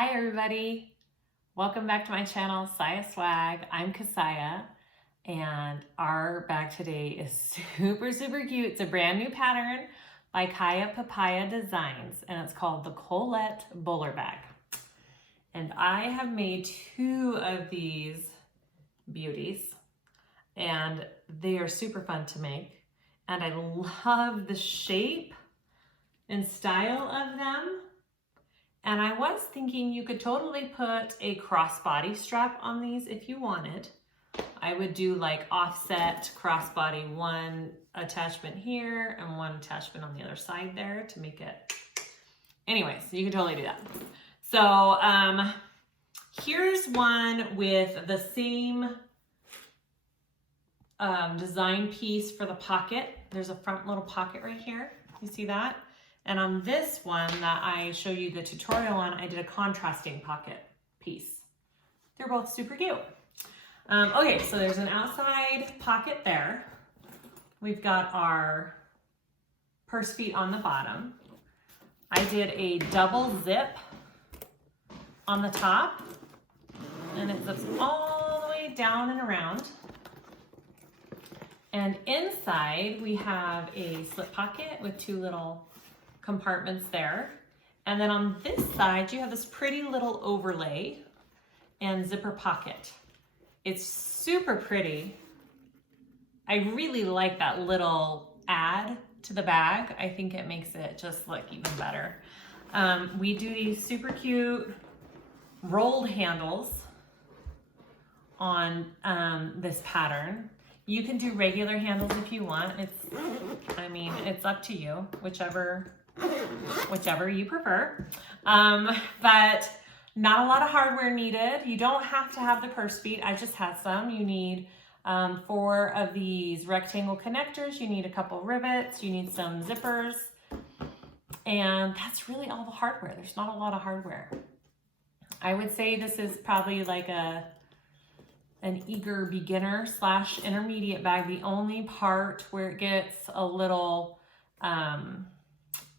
Hi everybody, welcome back to my channel, SiahSwag. I'm Kassiah, and our bag today is super cute. It's a brand new pattern by Papaya Designs, and it's called the Colette Bowler Bag. And I have made two of these beauties, and they are super fun to make. And I love the shape and style of them. And I was thinking you could totally put a crossbody strap on these if you wanted. I would do like offset crossbody, one attachment here and one attachment on the other side there to make it. Anyways, you can totally do that. So here's one with the same design piece for the pocket. There's a front little pocket right here. You see that? And on this one that I show you the tutorial on, I did a contrasting pocket piece. They're both super cute. Okay, so there's an outside pocket there. We've got our purse feet on the bottom. I did a double zip on the top, and it zips all the way down and around. And inside we have a slip pocket with two little compartments there. And then on this side, you have this pretty little overlay and zipper pocket. It's super pretty. I really like that little add to the bag. I think it makes it just look even better. We do these super cute rolled handles on this pattern. You can do regular handles if you want. It's up to you, whichever you prefer. But not a lot of hardware needed. You don't have to have the purse feet. I just had some. You need 4 of these rectangle connectors. You need a couple rivets. You need some zippers. And that's really all the hardware. There's not a lot of hardware. I would say this is probably like an eager beginner / intermediate bag. The only part where it gets a little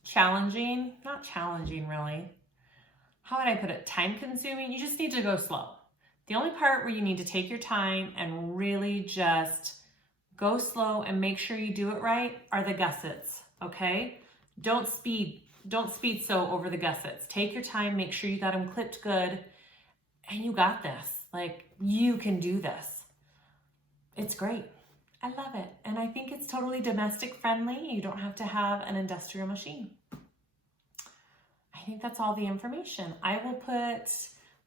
challenging, not challenging really, how would I put it, time consuming, you just need to go slow. The only part where you need to take your time and really just go slow and make sure you do it right are the gussets, okay? Don't speed so over the gussets. Take your time, make sure you got them clipped good, and you got this. Like, you can do this. It's great. I love it. And I think it's totally domestic friendly. You don't have to have an industrial machine. I think that's all the information. I will put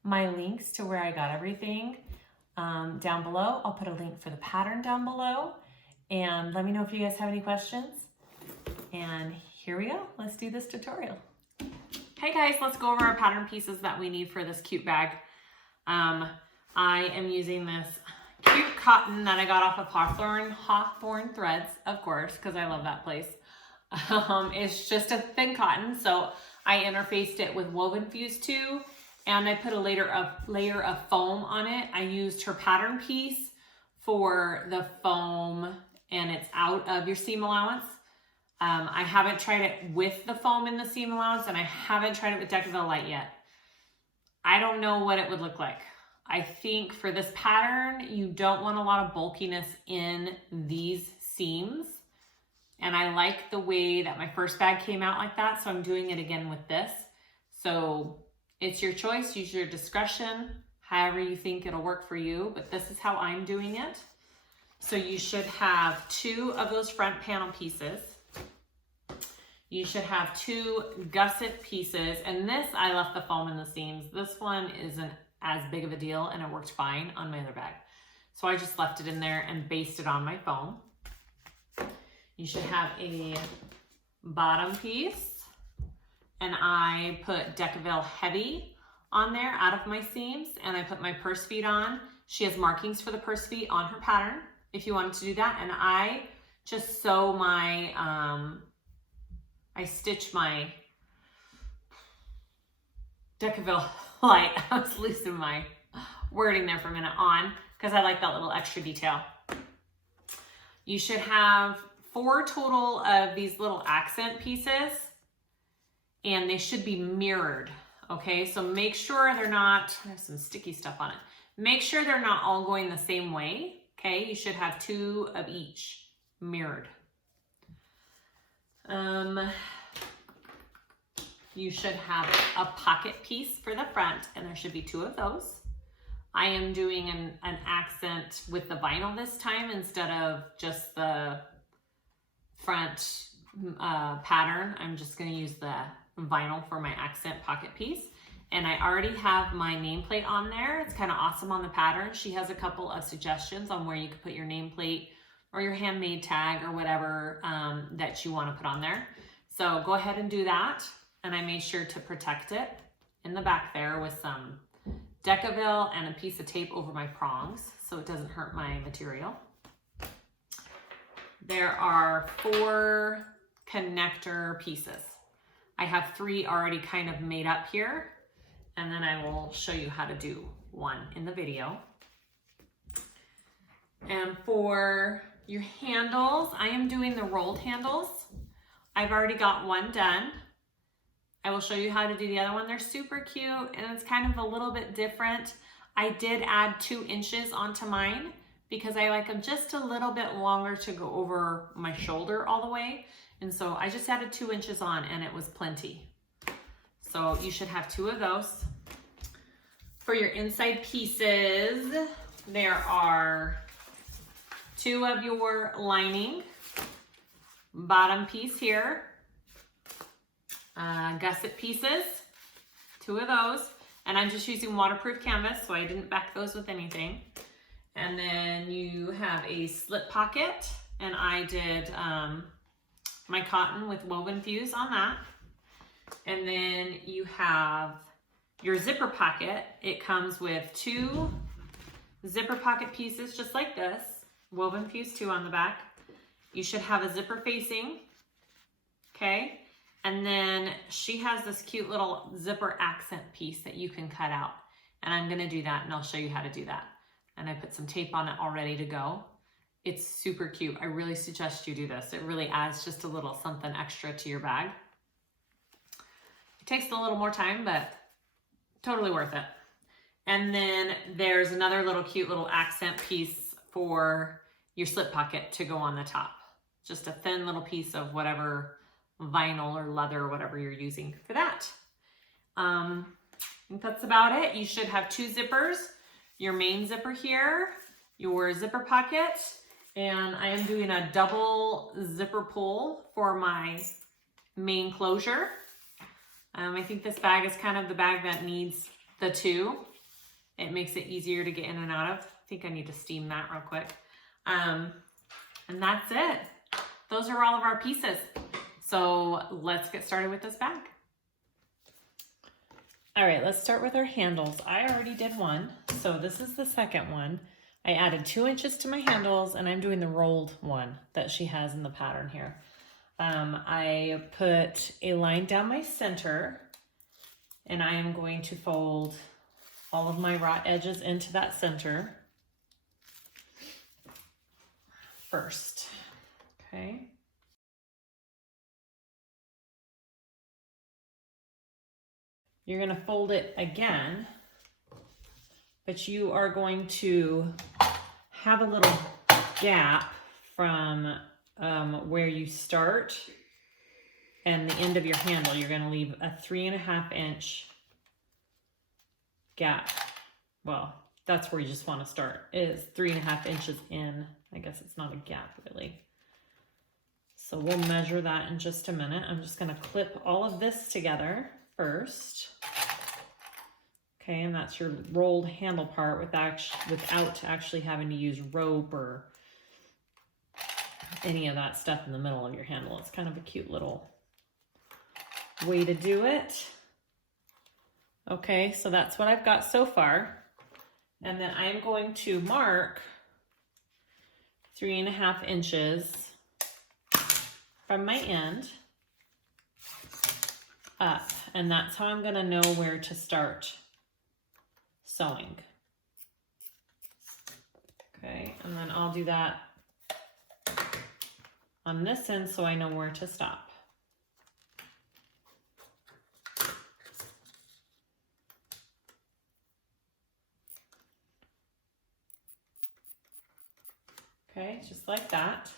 my links to where I got everything down below. I'll put a link for the pattern down below. And let me know if you guys have any questions. And here we go. Let's do this tutorial. Hey guys, let's go over our pattern pieces that we need for this cute bag. I am using this cute cotton that I got off of Hawthorne Threads, of course, because I love that place. It's just a thin cotton, so I interfaced it with Wovenfuse too, and I put a layer of foam on it. I used her pattern piece for the foam, and it's out of your seam allowance. I haven't tried it with the foam in the seam allowance, and I haven't tried it with decovil light yet. I don't know what it would look like. I think for this pattern, you don't want a lot of bulkiness in these seams. And I like the way that my first bag came out like that, so I'm doing it again with this. So it's your choice, use your discretion, however you think it'll work for you, but this is how I'm doing it. So you should have 2 of those front panel pieces. You should have 2 gusset pieces, and this I left the foam in the seams. This one isn't as big of a deal, and it worked fine on my other bag. So I just left it in there and based it on my foam. You should have a bottom piece, and I put decovil heavy on there out of my seams, and I put my purse feet on. She has markings for the purse feet on her pattern if you wanted to do that, and I just sew my I stitch my decovil light. I was losing my wording there for a minute on because I like that little extra detail. You should have 4 total of these little accent pieces, and they should be mirrored. okay? So make sure they're not, there's some sticky stuff on it. Make sure they're not all going the same way, okay? You should have 2 of each mirrored. You should have a pocket piece for the front, and there should be 2 of those. I am doing an accent with the vinyl this time instead of just the front pattern. I'm just going to use the vinyl for my accent pocket piece. And I already have my nameplate on there. It's kind of awesome on the pattern. She has a couple of suggestions on where you could put your nameplate or your handmade tag or whatever that you want to put on there. So go ahead and do that. And I made sure to protect it in the back there with some decovil and a piece of tape over my prongs so it doesn't hurt my material. There are 4 connector pieces. I have 3 already kind of made up here, and then I will show you how to do one in the video. And for your handles, I am doing the rolled handles. I've already got one done. I will show you how to do the other one. They're super cute and it's kind of a little bit different. I did add 2 inches onto mine because I like them just a little bit longer to go over my shoulder all the way. And so I just added 2 inches on and it was plenty. So you should have 2 of those. For your inside pieces, there are 2 of your lining, bottom piece here, gusset pieces, 2 of those, and I'm just using waterproof canvas, so I didn't back those with anything. And then you have a slip pocket, and I did my cotton with Wovenfuse on that. And then you have your zipper pocket. It comes with 2 zipper pocket pieces just like this, Wovenfuse 2 on the back. You should have a zipper facing, okay? And then she has this cute little zipper accent piece that you can cut out. And I'm gonna do that and I'll show you how to do that. And I put some tape on it all ready to go. It's super cute. I really suggest you do this. It really adds just a little something extra to your bag. It takes a little more time, but totally worth it. And then there's another little cute little accent piece for your slip pocket to go on the top. Just a thin little piece of whatever vinyl or leather or whatever you're using for that. I think that's about it. You should have 2 zippers, your main zipper here, your zipper pocket, and I am doing a double zipper pull for my main closure. I think this bag is kind of the bag that needs the 2. It makes it easier to get in and out of. I think I need to steam that real quick. And that's it. Those are all of our pieces. So let's get started with this bag. All right, let's start with our handles. I already did one, so this is the second one. I added 2 inches to my handles and I'm doing the rolled one that she has in the pattern here. I put a line down my center and I am going to fold all of my raw edges into that center first, okay? You're gonna fold it again, but you are going to have a little gap from where you start and the end of your handle. You're gonna leave a 3.5 inch gap. Well, that's where you just wanna start. It is 3.5 inches in. I guess it's not a gap really. So we'll measure that in just a minute. I'm just gonna clip all of this together first. Okay, and that's your rolled handle part without actually having to use rope or any of that stuff in the middle of your handle. It's kind of a cute little way to do it. Okay, so that's what I've got so far. And then I'm going to mark 3.5 inches from my end up. And that's how I'm gonna know where to start sewing. Okay, and then I'll do that on this end so I know where to stop. Okay, just like that.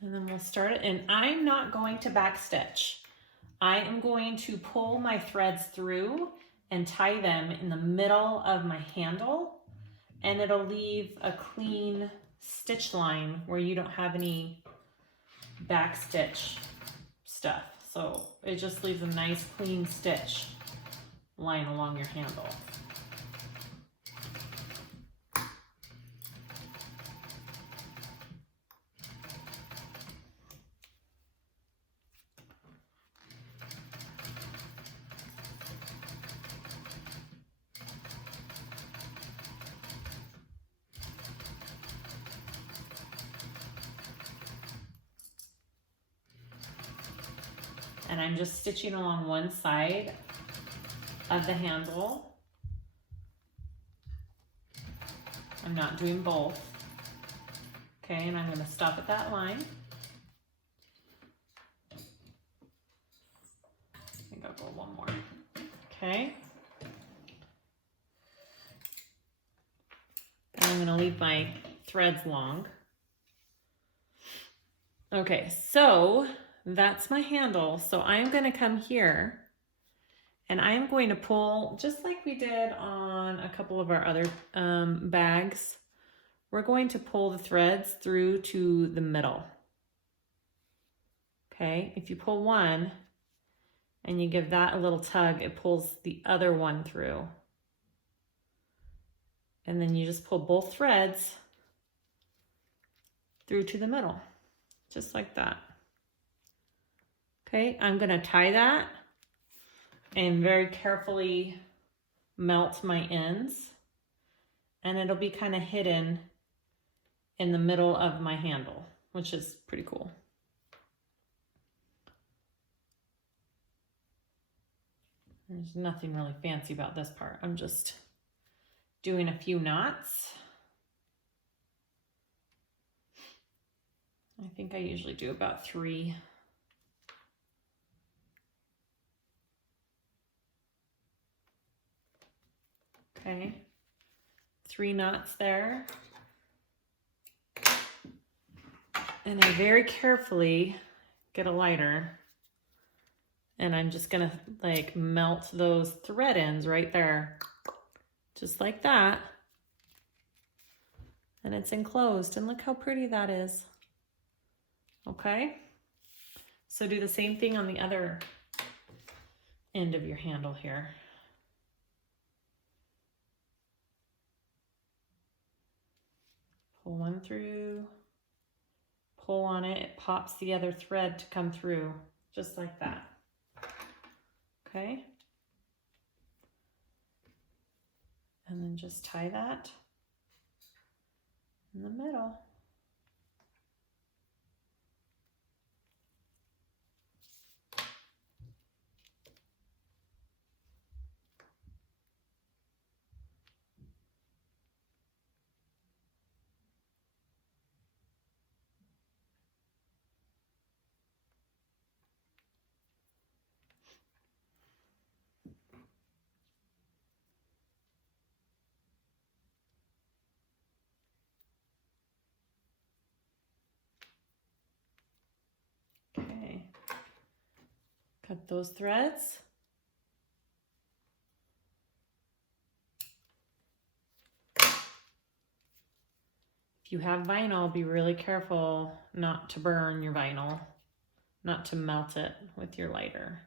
And then we'll start it, and I'm not going to backstitch. I am going to pull my threads through and tie them in the middle of my handle, and it'll leave a clean stitch line where you don't have any backstitch stuff. So it just leaves a nice clean stitch line along your handle. And I'm just stitching along one side of the handle. I'm not doing both. Okay, and I'm going to stop at that line. I think I'll go one more. Okay. And I'm going to leave my threads long. Okay, so that's my handle. So I'm going to come here and I'm going to pull, just like we did on a couple of our other bags, we're going to pull the threads through to the middle. Okay, if you pull one and you give that a little tug, it pulls the other one through. And then you just pull both threads through to the middle, just like that. Okay, I'm gonna tie that and very carefully melt my ends, and it'll be kind of hidden in the middle of my handle, which is pretty cool. There's nothing really fancy about this part. I'm just doing a few knots. I think I usually do about 3. Okay, 3 knots there. And I very carefully get a lighter and I'm just gonna like melt those thread ends right there, just like that. And it's enclosed, and look how pretty that is. Okay, so do the same thing on the other end of your handle here. Pull one through, pull on it, it pops the other thread to come through, just like that. Okay. And then just tie that in the middle. Okay, cut those threads. If you have vinyl, be really careful not to burn your vinyl, not to melt it with your lighter.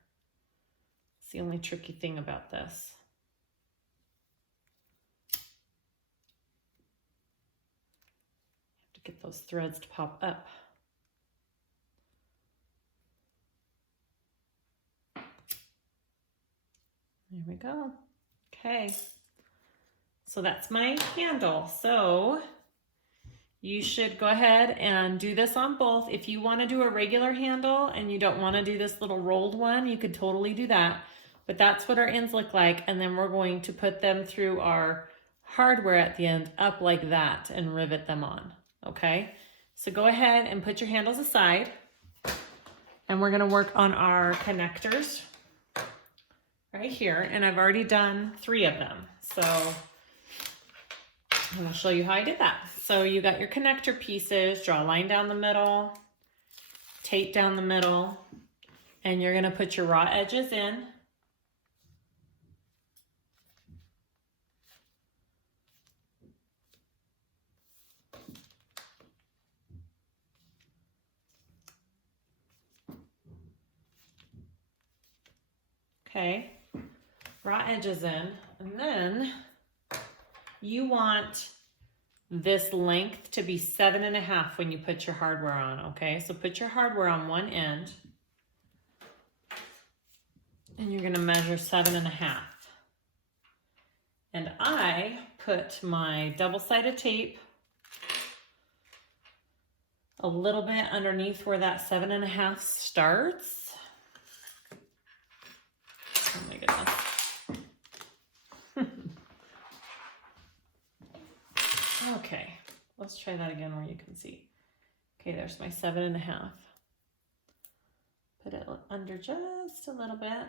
It's the only tricky thing about this. You have to get those threads to pop up. There we go. Okay, so that's my handle. So you should go ahead and do this on both. If you want to do a regular handle and you don't want to do this little rolled one, you could totally do that. But that's what our ends look like. And then we're going to put them through our hardware at the end up like that and rivet them on. Okay, so go ahead and put your handles aside. And we're going to work on our connectors right here. And I've already done 3 of them. So And I'll show you how I did that. So you got your connector pieces, draw a line down the middle, tape down the middle, and you're gonna put your raw edges in. Okay, raw edges in, and then you want this length to be 7.5 when you put your hardware on, okay? So put your hardware on one end, and you're gonna measure 7.5. And I put my double-sided tape a little bit underneath where that 7.5 starts. Oh my goodness. Okay, let's try that again where you can see. Okay, there's my 7.5. Put it under just a little bit,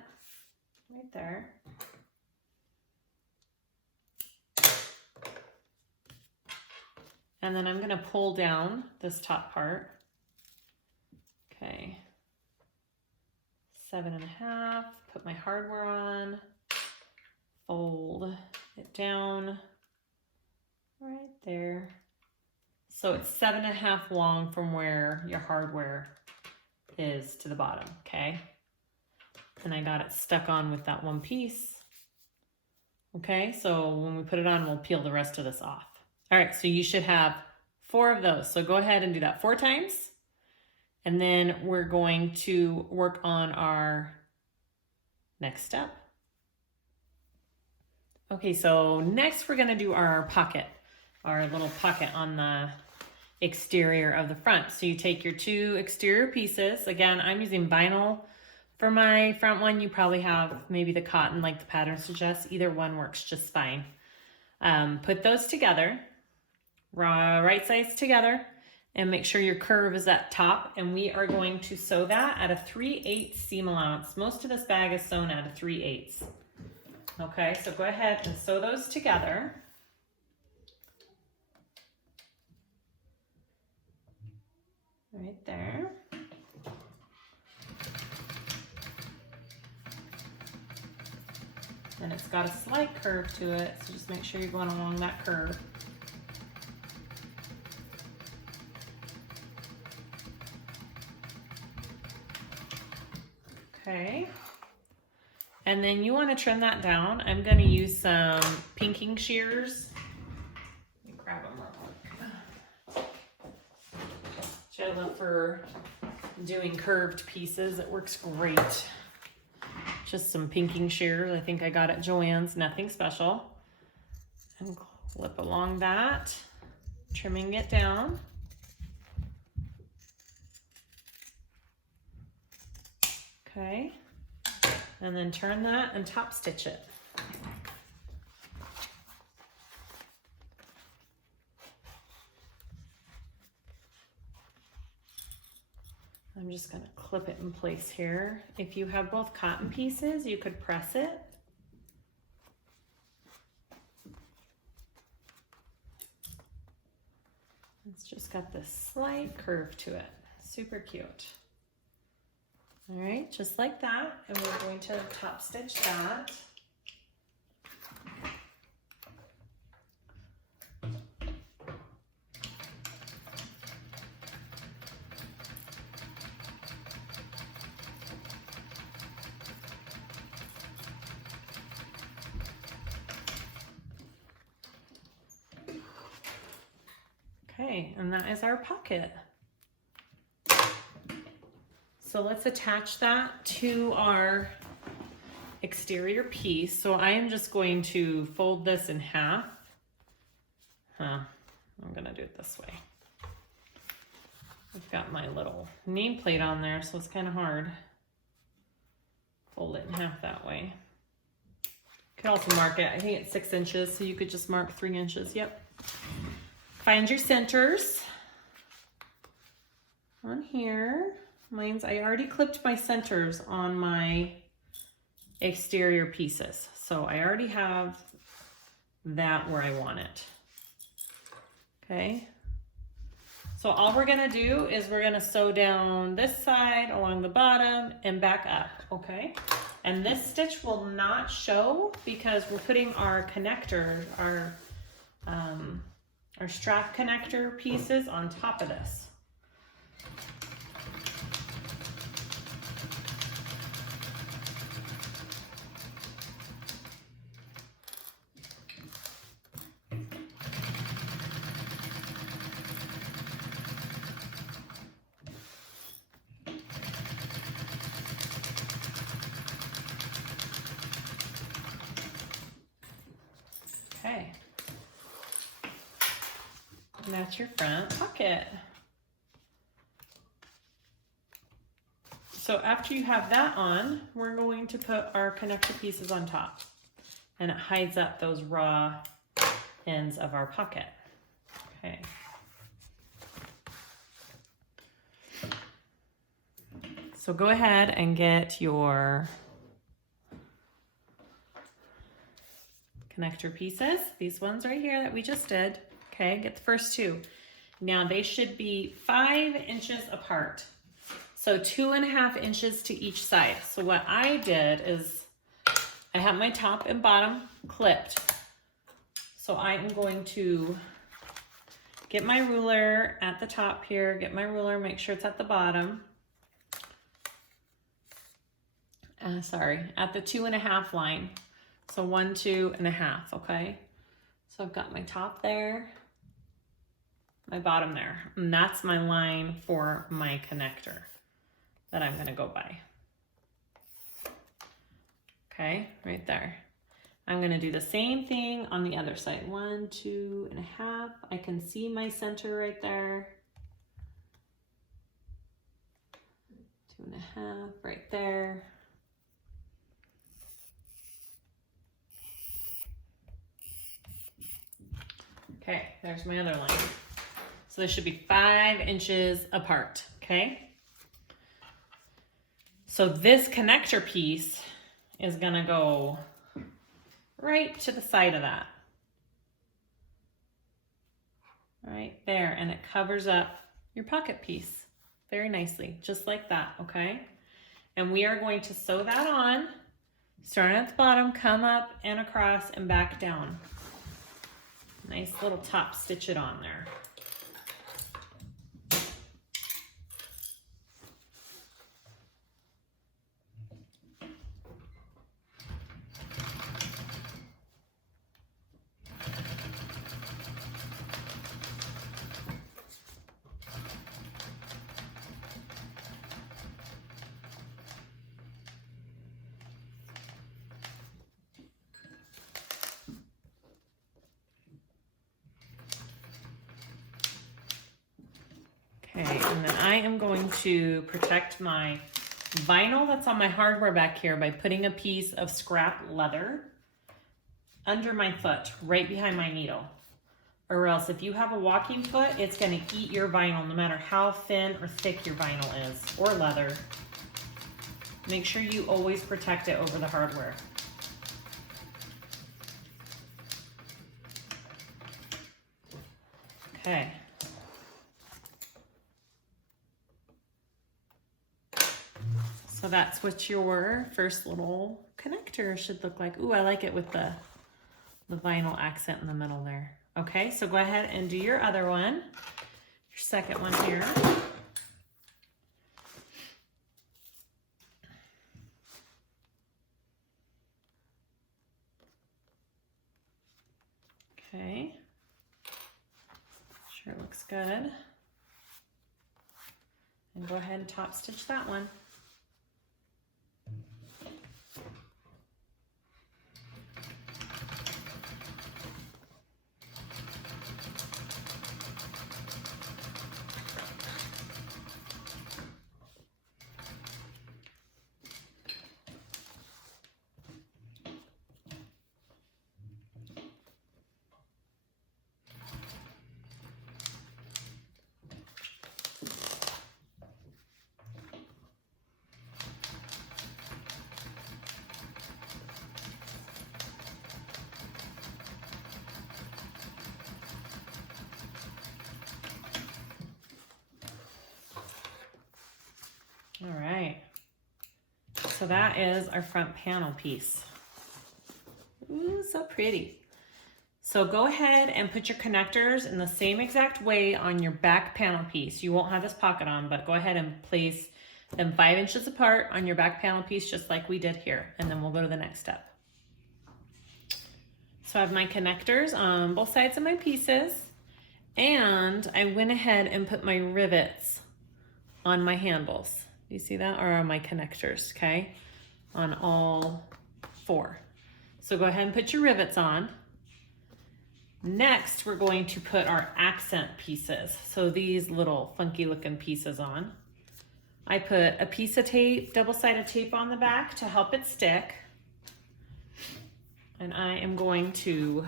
right there. And then I'm gonna pull down this top part. Okay, 7.5, put my hardware on, fold it down right there. So it's 7.5 long from where your hardware is to the bottom, okay? And I got it stuck on with that one piece. Okay, so when we put it on, we'll peel the rest of this off. All right, so you should have 4 of those. So go ahead and do that 4 times. And then we're going to work on our next step. Okay, so next we're gonna do our pocket, our little pocket on the exterior of the front. So you take your 2 exterior pieces. Again, I'm using vinyl for my front one. You probably have maybe the cotton like the pattern suggests. Either one works just fine. Put those together, right sides together, and make sure your curve is at top. And we are going to sew that at a 3/8 seam allowance. Most of this bag is sewn at a 3/8. Okay, so go ahead and sew those together. Right there. And it's got a slight curve to it, so just make sure you're going along that curve. Okay. And then you want to trim that down. I'm going to use some pinking shears. Let me grab them real quick. Which I love for doing curved pieces. It works great. Just some pinking shears. I think I got at Joann's, nothing special. And clip along that, trimming it down. Okay. And then turn that and top stitch it. I'm just going to clip it in place here. If you have both cotton pieces, you could press it. It's just got this slight curve to it. Super cute. All right, just like that. And we're going to top stitch that. Okay, and that is our pocket. So let's attach that to our exterior piece. So I am just going to fold this in half. I'm gonna do it this way. I've got my little nameplate on there, so it's kind of hard. Fold it in half that way. You could also mark it. I think it's 6 inches, so you could just mark 3 inches. Yep. Find your centers on here. I already clipped my centers on my exterior pieces. So I already have that where I want it. Okay. So all we're gonna do is we're gonna sew down this side along the bottom and back up, okay? And this stitch will not show because we're putting our connector, our strap connector pieces on top of this. Okay, and that's your front pocket. So after you have that on, we're going to put our connector pieces on top, and it hides up those raw ends of our pocket. Okay. So go ahead and get your connector pieces, these ones right here that we just did. Okay, get the first two. Now they should be 5 inches apart. So 2.5 inches to each side. So what I did is I have my top and bottom clipped. So I am going to get my ruler at the top here, get my ruler, make sure it's at the bottom. Sorry, at the 2.5 line. So 1, 2.5, okay? So I've got my top there, my bottom there, and that's my line for my connector that I'm gonna go by. Okay, right there. I'm gonna do the same thing on the other side. 1, 2.5, I can see my center right there. 2.5 right there. Okay, there's my other line. So they should be 5 inches apart, okay? So this connector piece is gonna go right to the side of that. Right there, and it covers up your pocket piece very nicely, just like that, okay? And we are going to sew that on, starting at the bottom, come up and across and back down. Nice little top stitch it on there. Okay, and then I am going to protect my vinyl that's on my hardware back here by putting a piece of scrap leather under my foot, right behind my needle. Or else if you have a walking foot, it's gonna eat your vinyl no matter how thin or thick your vinyl is, or leather. Make sure you always protect it over the hardware. Okay. So that's what your first little connector should look like. Ooh, I like it with the vinyl accent in the middle there. Okay, so go ahead and do your other one, your second one here. Okay, sure looks good. And go ahead and top stitch that one. All right. So that is our front panel piece. Ooh, so pretty. So go ahead and put your connectors in the same exact way on your back panel piece. You won't have this pocket on, but go ahead and place them 5 inches apart on your back panel piece, just like we did here. And then we'll go to the next step. So I have my connectors on both sides of my pieces, and I went ahead and put my rivets on my handles. You see that? Or on my connectors, okay? On all 4. So go ahead and put your rivets on. Next, we're going to put our accent pieces. So these little funky looking pieces on. I put a piece of tape, double-sided tape on the back to help it stick. And I am going to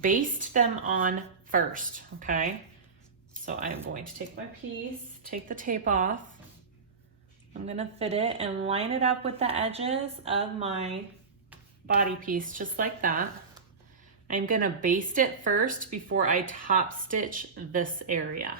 baste them on first, okay? So I am going to take my piece, take the tape off. I'm gonna fit it and line it up with the edges of my body piece, just like that. I'm gonna baste it first before I top stitch this area.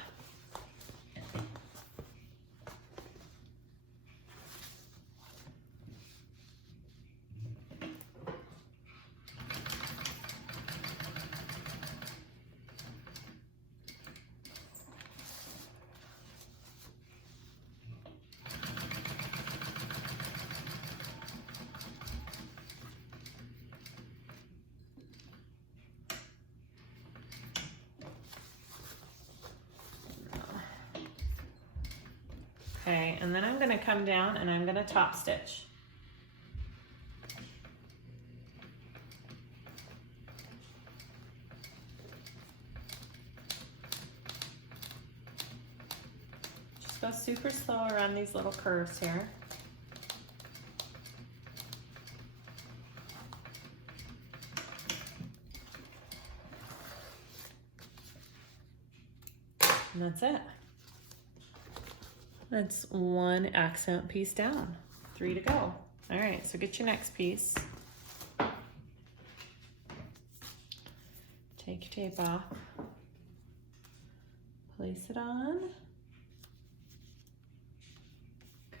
Okay, and then I'm gonna come down and I'm gonna top stitch. Just go super slow around these little curves here. And that's it. That's 1 accent piece down, 3 to go. All right, so get your next piece. Take your tape off, place it on.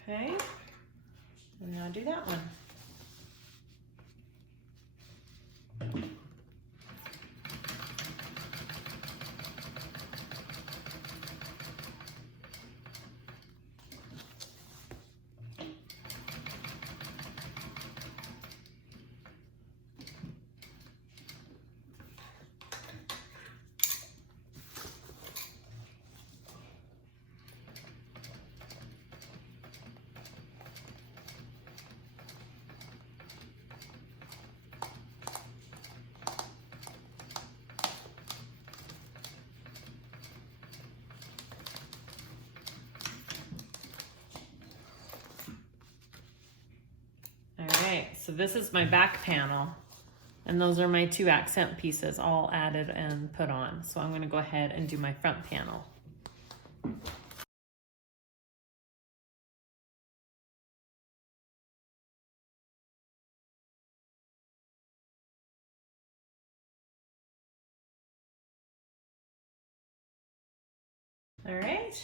Okay, and now do that one. So this is my back panel, and those are my 2 accent pieces all added and put on. So I'm gonna go ahead and do my front panel. All right,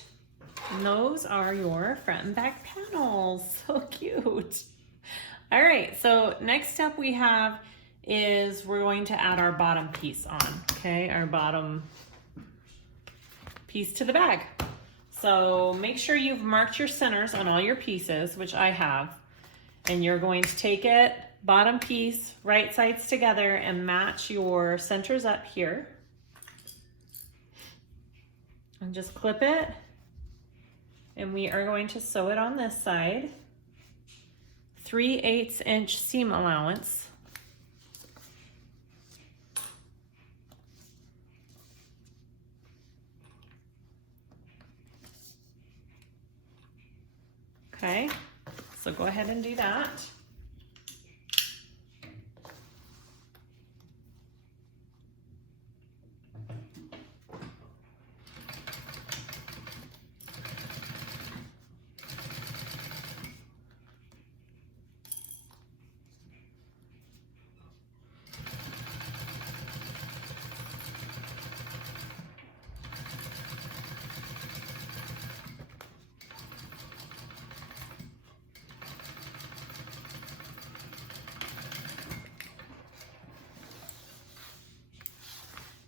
and those are your front and back panels. So cute. All right, so next step we have is we're going to add our bottom piece on, okay? Our bottom piece to the bag. So make sure you've marked your centers on all your pieces, which I have, and you're going to take it, bottom piece, right sides together, and match your centers up here. And just clip it, and we are going to sew it on this side. 3/8 inch seam allowance. Okay, so go ahead and do that.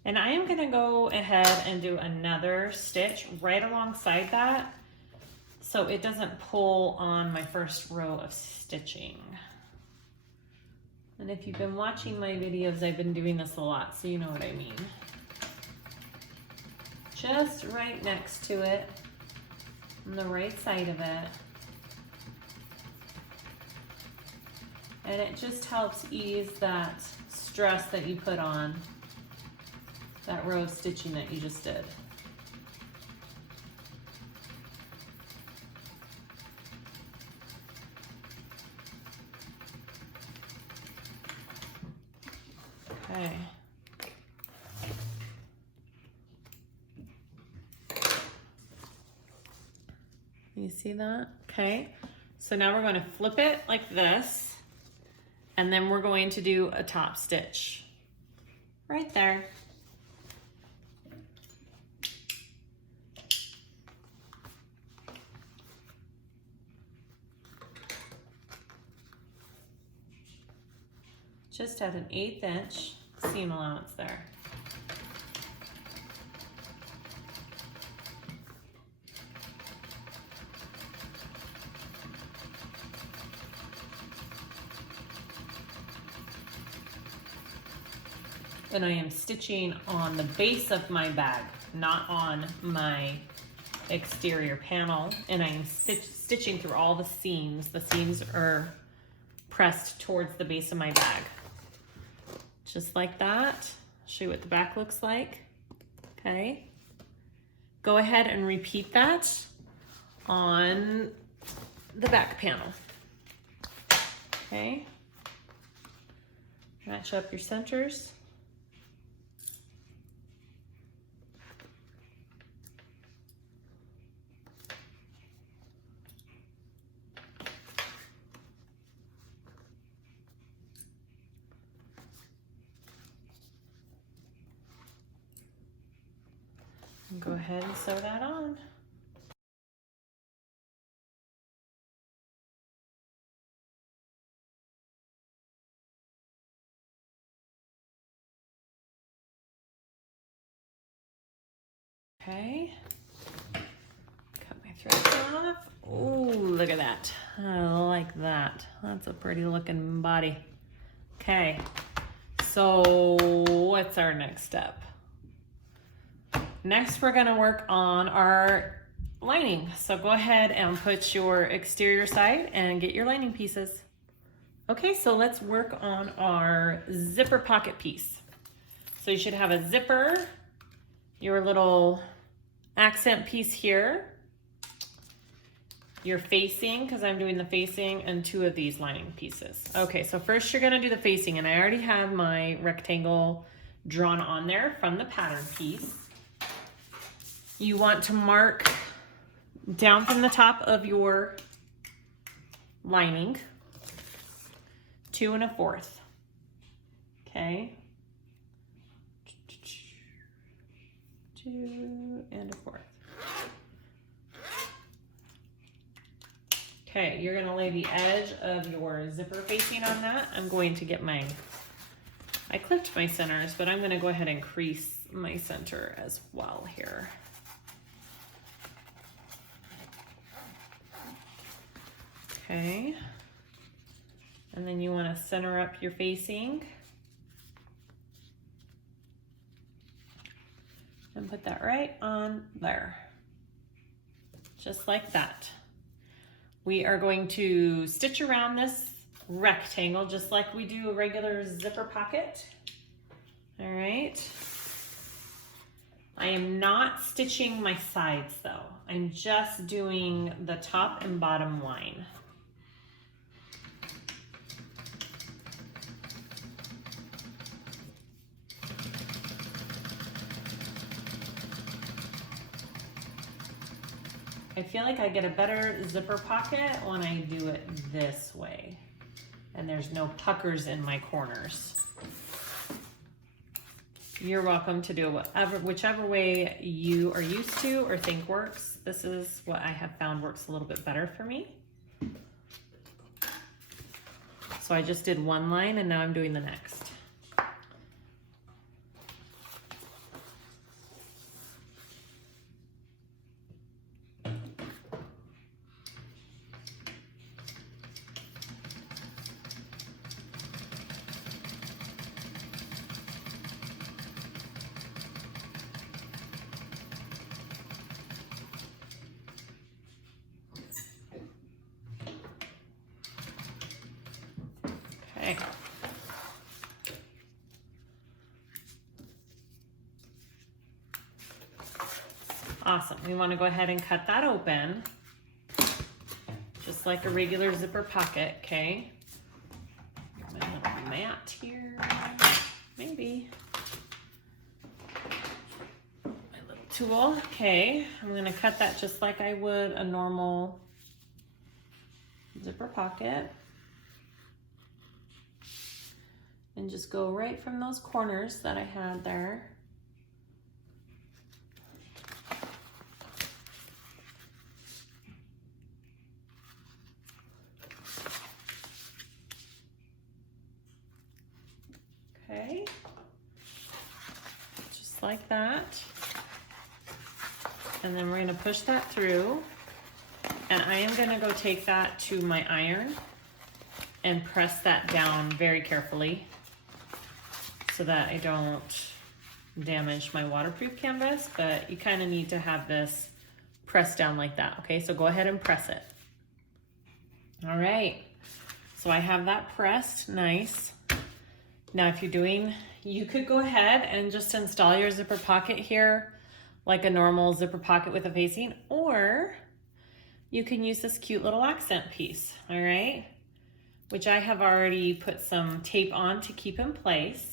And I am gonna go ahead and do another stitch right alongside that so it doesn't pull on my first row of stitching. And if you've been watching my videos, I've been doing this a lot, so you know what I mean. Just right next to it, on the right side of it. And it just helps ease that stress that you put on that row of stitching that you just did. Okay. You see that? Okay. So now we're going to flip it like this, and then we're going to do a top stitch right there. Just at an 1/8 inch seam allowance there. And I am stitching on the base of my bag, not on my exterior panel. And I'm stitching through all the seams. The seams are pressed towards the base of my bag. Just like that. I'll show you what the back looks like. Okay. Go ahead and repeat that on the back panel. Okay. Match up your centers. Go ahead and sew that on. Okay. Cut my threads off. Oh, look at that. I like that. That's a pretty looking body. Okay. So what's our next step? Next, we're gonna work on our lining. So go ahead and put your exterior side and get your lining pieces. Okay, so let's work on our zipper pocket piece. So you should have a zipper, your little accent piece here, your facing, because I'm doing the facing, and 2 of these lining pieces. Okay, so first you're gonna do the facing, and I already have my rectangle drawn on there from the pattern piece. You want to mark down from the top of your lining 2 1/4. Okay. 2 1/4. Okay, you're gonna lay the edge of your zipper facing on that. I'm going to get I clipped my centers, but I'm gonna go ahead and crease my center as well here. Okay, and then you want to center up your facing and put that right on there, just like that. We are going to stitch around this rectangle just like we do a regular zipper pocket. All right. I am not stitching my sides though. I'm just doing the top and bottom line. I feel like I get a better zipper pocket when I do it this way, and there's no puckers in my corners. You're welcome to do whichever way you are used to or think works. This is what I have found works a little bit better for me. So I just did one line and now I'm doing the next. Okay. Awesome. We want to go ahead and cut that open, just like a regular zipper pocket, okay? My little mat here, maybe. My little tool, okay. I'm going to cut that just like I would a normal zipper pocket. And just go right from those corners that I had there. Okay, just like that. And then we're gonna push that through. And I am gonna go take that to my iron and press that down very carefully so that I don't damage my waterproof canvas, but you kind of need to have this pressed down like that, okay? So go ahead and press it. All right, so I have that pressed, nice. Now if you're doing, you could go ahead and just install your zipper pocket here like a normal zipper pocket with a facing, or you can use this cute little accent piece, all right? Which I have already put some tape on to keep in place.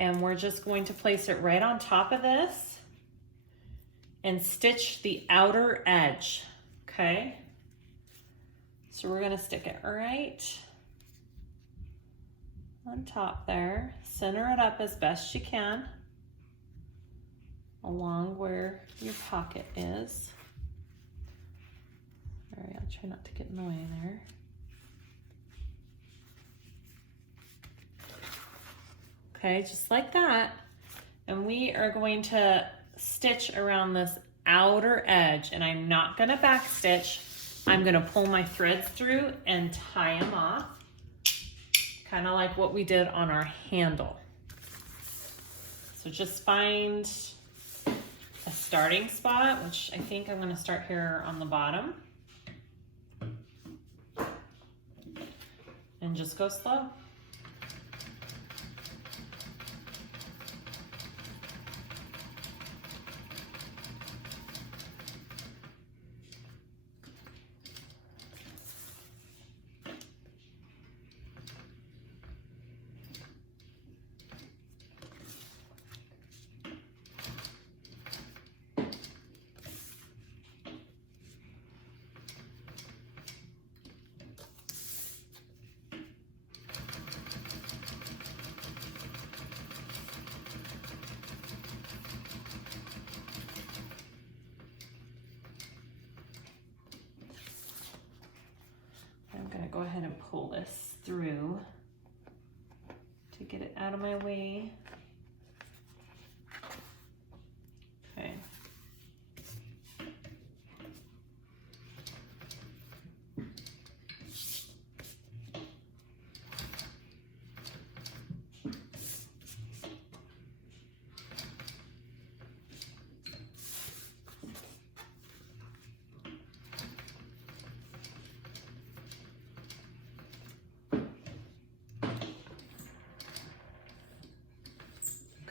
And we're just going to place it right on top of this and stitch the outer edge, okay? So we're gonna stick it right on top there. Center it up as best you can along where your pocket is. All right, I'll try not to get in the way there. Okay, just like that. And we are going to stitch around this outer edge, and I'm not gonna back stitch. I'm gonna pull my threads through and tie them off, kind of like what we did on our handle. So just find a starting spot, which I think I'm gonna start here on the bottom. And just go slow. Go ahead and pull this through to get it out of my way. Okay.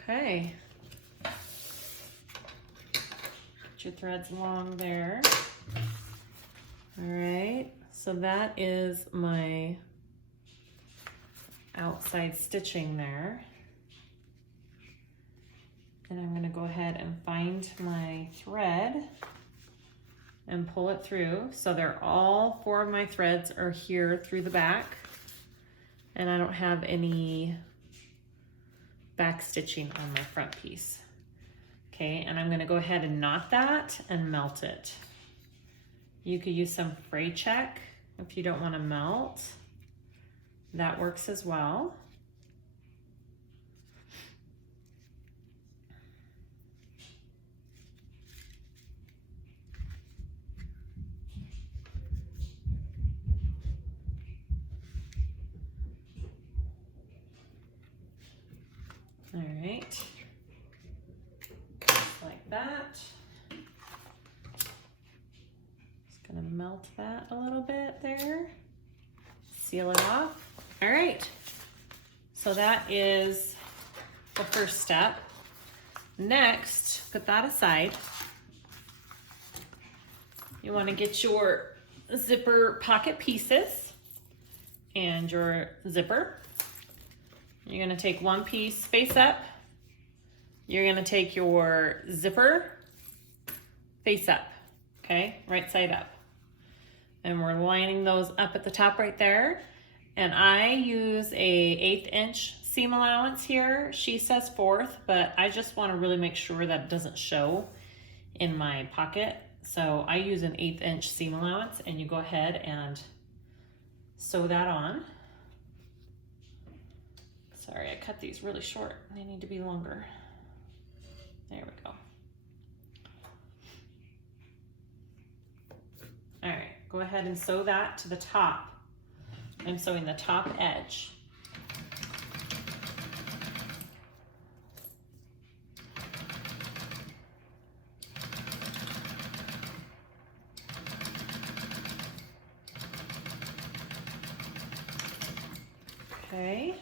Okay, put your threads along there. All right, so that is my outside stitching there. And I'm gonna go ahead and find my thread and pull it through. So they're all 4 of my threads are here through the back, and I don't have any back stitching on my front piece. Okay, and I'm gonna go ahead and knot that and melt it. You could use some fray check if you don't wanna melt. That works as well. All right, just like that. Just gonna melt that a little bit there, seal it off. All right, so that is the first step. Next, put that aside. You want to get your zipper pocket pieces and your zipper. You're going to take one piece face up. You're going to take your zipper face up, okay, right side up. And we're lining those up at the top right there. And I use a 1/8 inch seam allowance here. She says 1/4, but I just want to really make sure that it doesn't show in my pocket. So I use an 1/8 inch seam allowance, and you go ahead and sew that on. Sorry, I cut these really short. They need to be longer. There we go. All right, go ahead and sew that to the top. I'm sewing the top edge. Okay.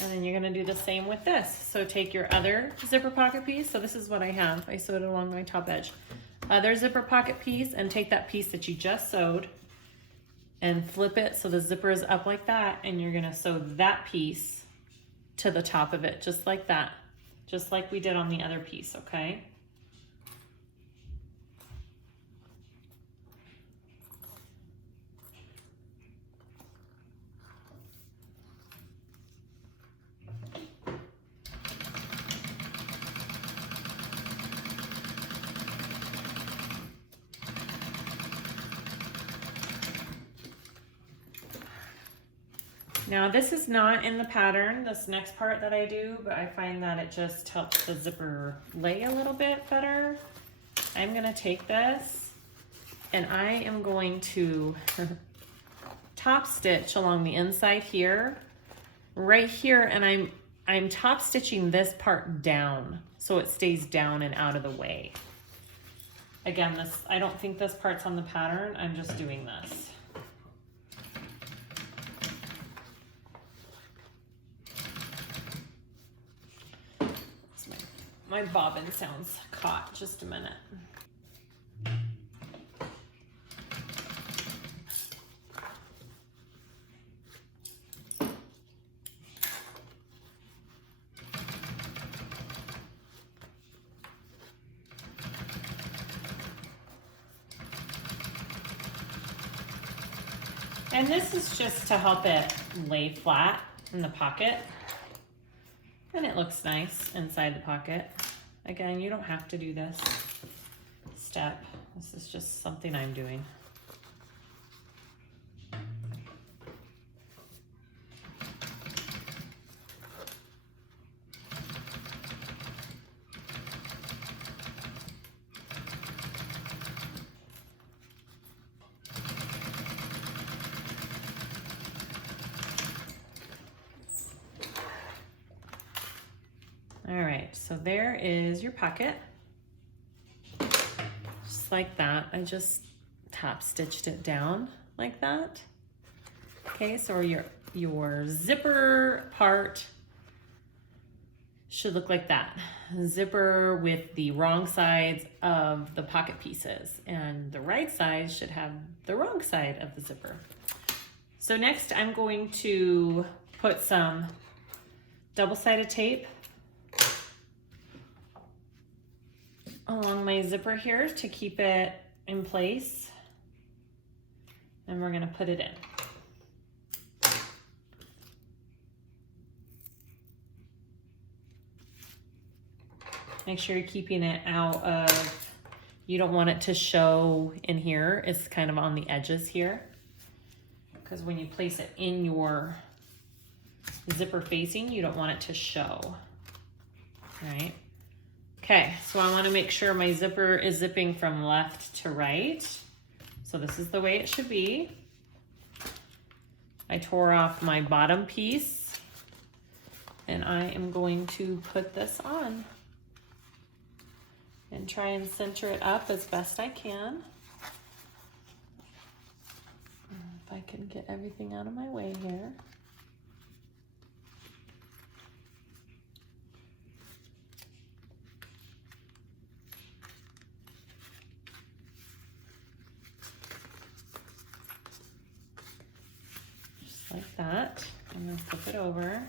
And then you're gonna do the same with this. So take your other zipper pocket piece. So this is what I have. I sewed it along my top edge. Other zipper pocket piece, and take that piece that you just sewed and flip it so the zipper is up like that, and you're gonna sew that piece to the top of it, just like that. Just like we did on the other piece, okay? Now this is not in the pattern, this next part that I do, but I find that it just helps the zipper lay a little bit better. I'm gonna take this and I am going to top stitch along the inside here, right here, and I'm top stitching this part down so it stays down and out of the way. Again, this, I don't think this part's on the pattern, I'm just doing this. My bobbin sounds caught, just a minute. And this is just to help it lay flat in the pocket. And it looks nice inside the pocket. Again, you don't have to do this step. This is just something I'm doing. All right, so there is your pocket. Just like that. I just top stitched it down like that. Okay, so your zipper part should look like that. Zipper with the wrong sides of the pocket pieces, and the right side should have the wrong side of the zipper. So next I'm going to put some double-sided tape along my zipper here to keep it in place, and we're going to put it in. Make sure you're keeping it out of, you don't want it to show in here. It's kind of on the edges here, because when you place it in your zipper facing, you don't want it to show. All right. Okay, so I want to make sure my zipper is zipping from left to right. So this is the way it should be. I tore off my bottom piece, and I am going to put this on and try and center it up as best I can. if I can get everything out of my way here. Just like that. I'm going to flip it over.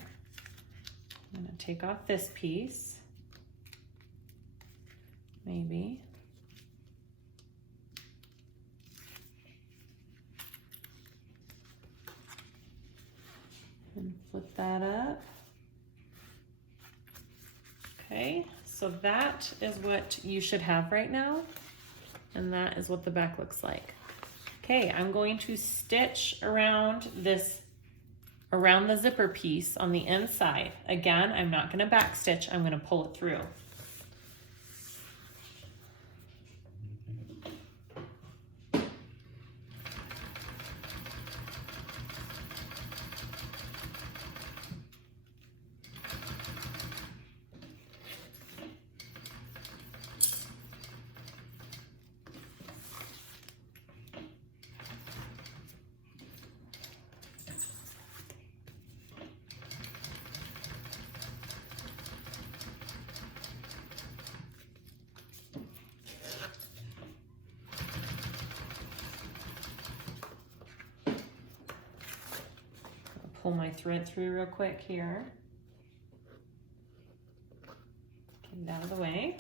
I'm going to take off this piece. Maybe. And flip that up. Okay, so that is what you should have right now. And that is what the back looks like. Okay, I'm going to stitch around this, around the zipper piece on the inside. Again, I'm not gonna back stitch, I'm gonna pull it through. Pull my thread through real quick here. Get it out of the way.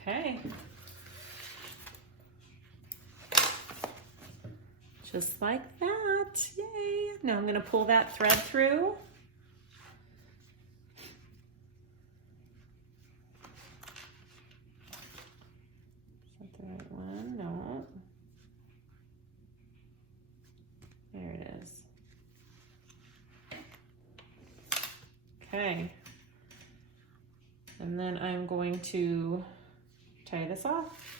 Okay. Just like that, yay. Now I'm gonna pull that thread through. Is that the right one? No. There it is. Okay. And then I'm going to tie this off.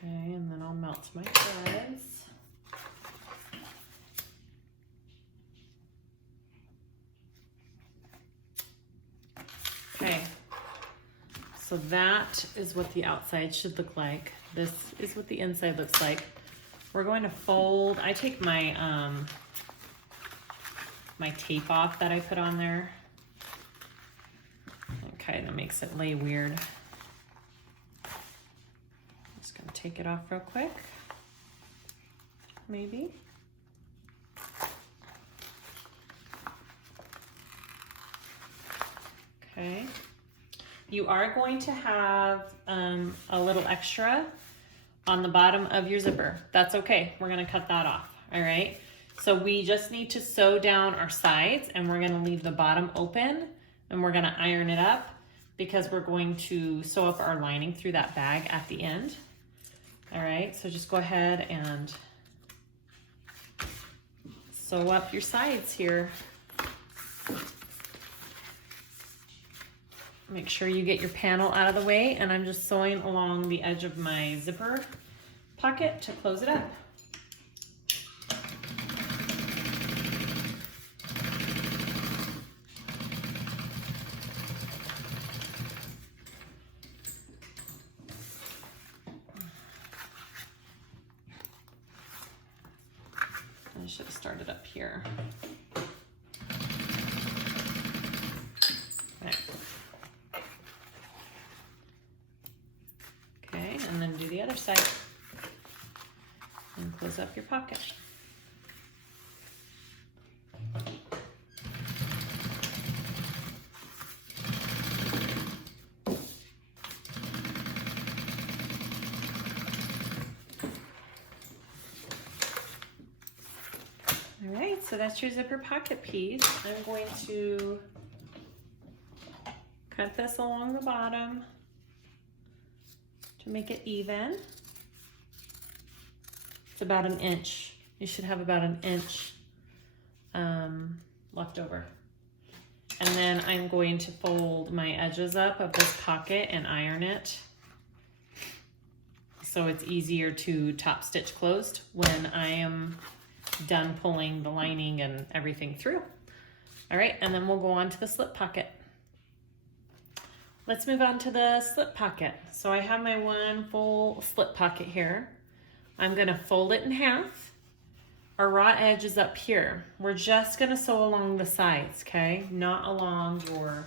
Okay, and then I'll melt my threads. Okay, so that is what the outside should look like. This is what the inside looks like. We're going to fold. I take my my tape off that I put on there. It kind of makes it lay weird. Take it off real quick, maybe. Okay. You are going to have a little extra on the bottom of your zipper. That's okay. We're going to cut that off. All right. So we just need to sew down our sides, and we're going to leave the bottom open, and we're going to iron it up because we're going to sew up our lining through that bag at the end. All right, so just go ahead and sew up your sides here. Make sure you get your panel out of the way, and I'm just sewing along the edge of my zipper pocket to close it up. I should have started up here. Okay, and then do the other side and close up your pocket. All right, so that's your zipper pocket piece. I'm going to cut this along the bottom to make it even. It's about an inch. You should have about an inch left over. And then I'm going to fold my edges up of this pocket and iron it so it's easier to top stitch closed when I am done pulling the lining and everything through. All right, and then we'll go on to the slip pocket. Let's move on to the slip pocket. So I have my one full slip pocket here. I'm gonna fold it in half. Our raw edge is up here. We're just gonna sew along the sides, okay? Not along your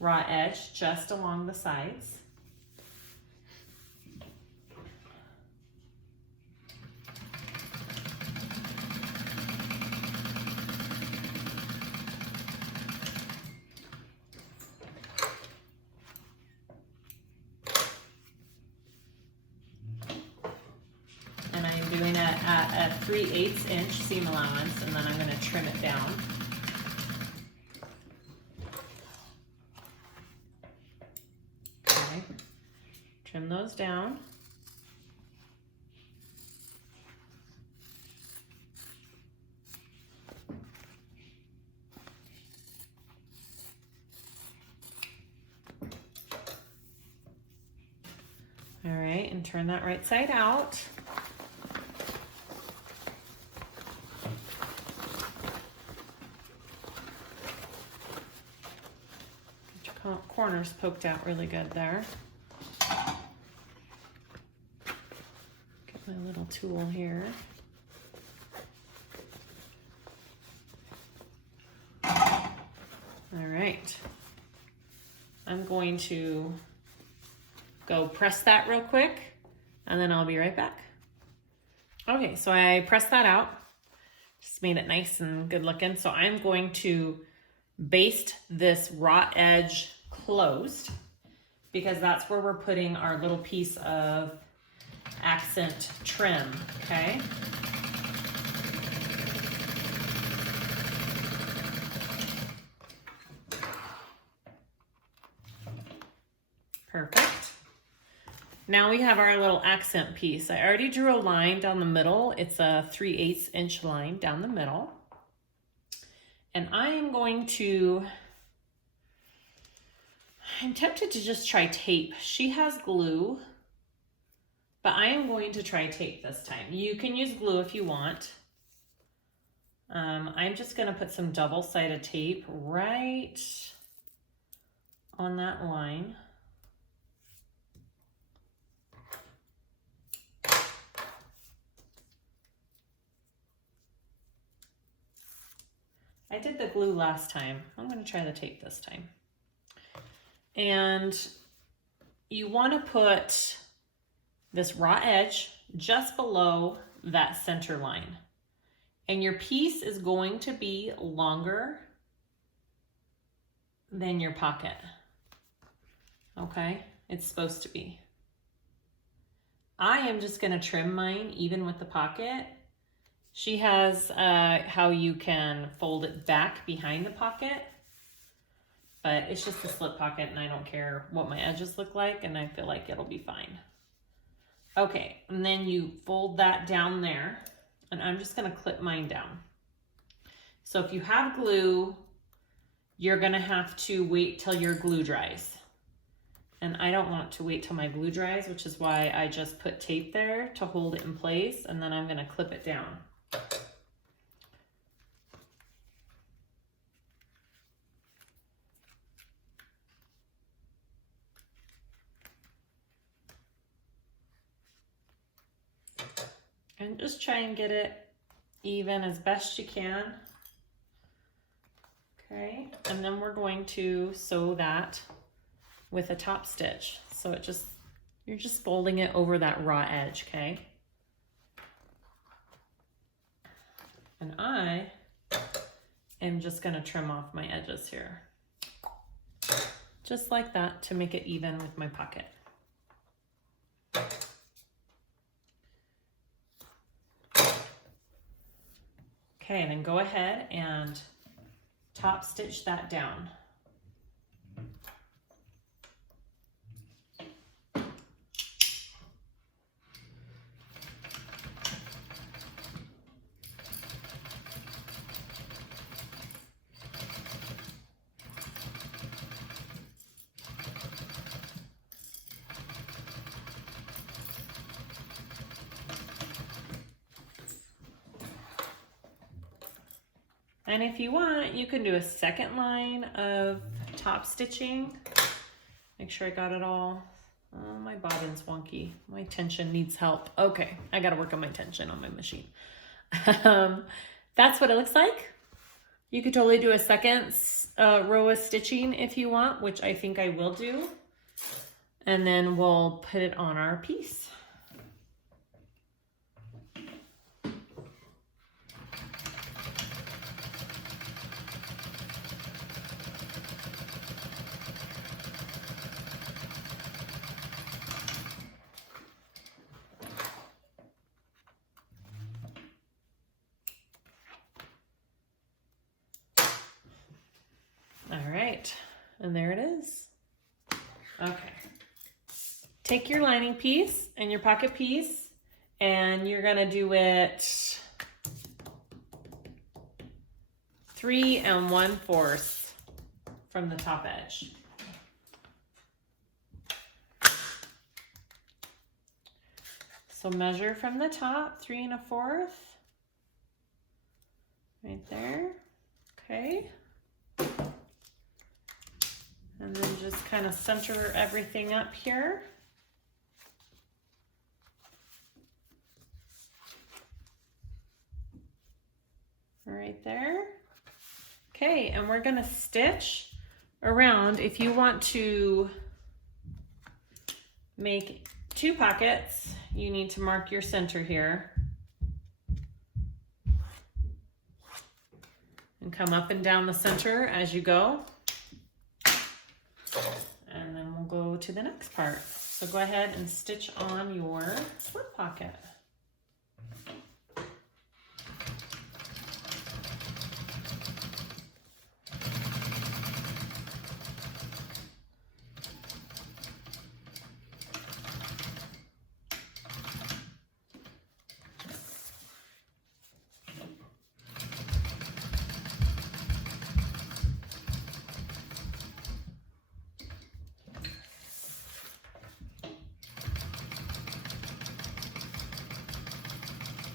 raw edge, just along the sides. Doing it at a 3/8 inch seam allowance, and then I'm going to trim it down. Okay, trim those down. All right, and turn that right side out. Corners poked out really good there. Get my little tool here. All right. I'm going to go press that real quick and then I'll be right back. Okay, so I pressed that out. Just made it nice and good looking. So I'm going to baste this raw edge closed because that's where we're putting our little piece of accent trim, okay? Perfect. Now we have our little accent piece. I already drew a line down the middle. It's a 3/8 inch line down the middle. And I am going to, I'm tempted to just try tape. She has glue, but I am going to try tape this time. You can use glue if you want. I'm just gonna put some double-sided tape right on that line. I did the glue last time. I'm gonna try the tape this time. And you wanna put this raw edge just below that center line. And your piece is going to be longer than your pocket. Okay, it's supposed to be. I am just gonna trim mine even with the pocket. She has how you can fold it back behind the pocket, but it's just a slip pocket and I don't care what my edges look like and I feel like it'll be fine. Okay, and then you fold that down there and I'm just gonna clip mine down. So if you have glue, you're gonna have to wait till your glue dries. And I don't want to wait till my glue dries, which is why I just put tape there to hold it in place, and then I'm gonna clip it down. And just try and get it even as best you can. Okay, and then we're going to sew that with a top stitch. So it just, you're just folding it over that raw edge, okay? And I am just gonna trim off my edges here. Just like that to make it even with my pocket. Okay, and then go ahead and top stitch that down. And if you want, you can do a second line of top stitching. Make sure I got it all. Oh, my bobbin's wonky. My tension needs help. Okay, I gotta work on my tension on my machine. That's what it looks like. You could totally do a second row of stitching if you want, which I think I will do. And then we'll put it on our piece. All right, and there it is. Okay. Take your lining piece and your pocket piece, and you're gonna do it 3 1/4 from the top edge. So measure from the top, 3 1/4, right there, okay. And then just kind of center everything up here. Right there. Okay, and we're gonna stitch around. If you want to make 2 pockets, you need to mark your center here. And come up and down the center as you go. And then we'll go to the next part. So go ahead and stitch on your slip pocket.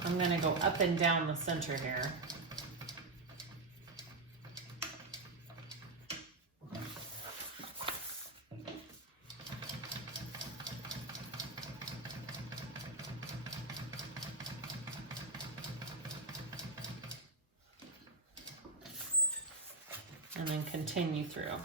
I'm going to go up and down the center here. And then continue through.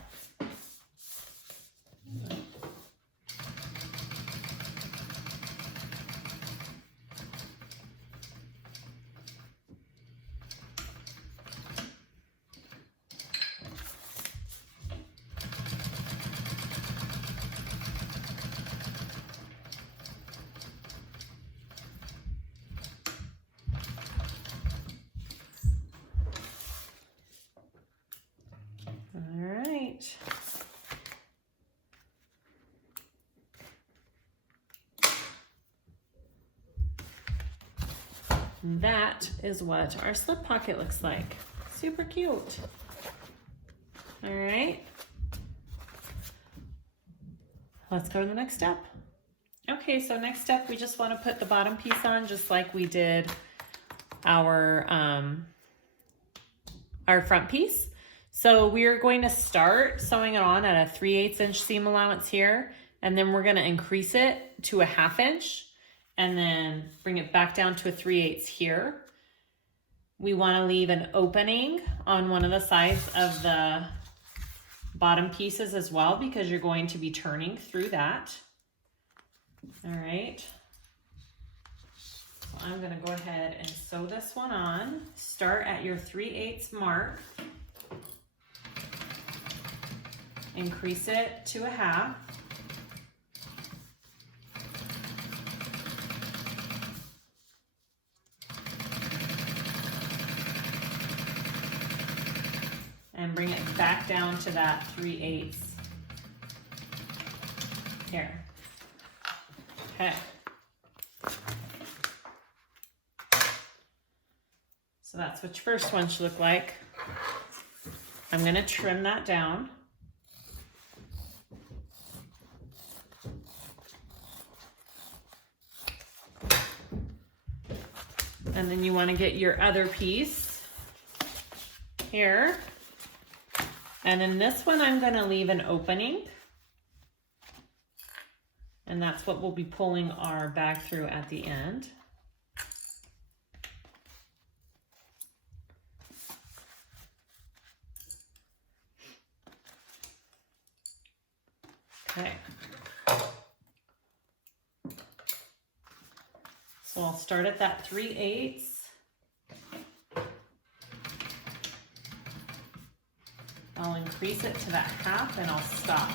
That is what our slip pocket looks like. Super cute. All right. Let's go to the next step. Okay, so next step, we just want to put the bottom piece on just like we did our front piece. So we're going to start sewing it on at a 3/8 inch seam allowance here, and then we're going to increase it to a 1/2 inch. And then bring it back down to a 3/8 here. We want to leave an opening on one of the sides of the bottom pieces as well, because you're going to be turning through that. All right. So I'm going to go ahead and sew this one on. Start at your 3/8 mark. Increase it to a 1/2. back down to that 3/8 here. Okay. So that's what your first one should look like. I'm going to trim that down. And then you want to get your other piece here. And in this one, I'm going to leave an opening. And that's what we'll be pulling our bag through at the end. Okay. So I'll start at that 3/8. I'll increase it to that half and I'll stop.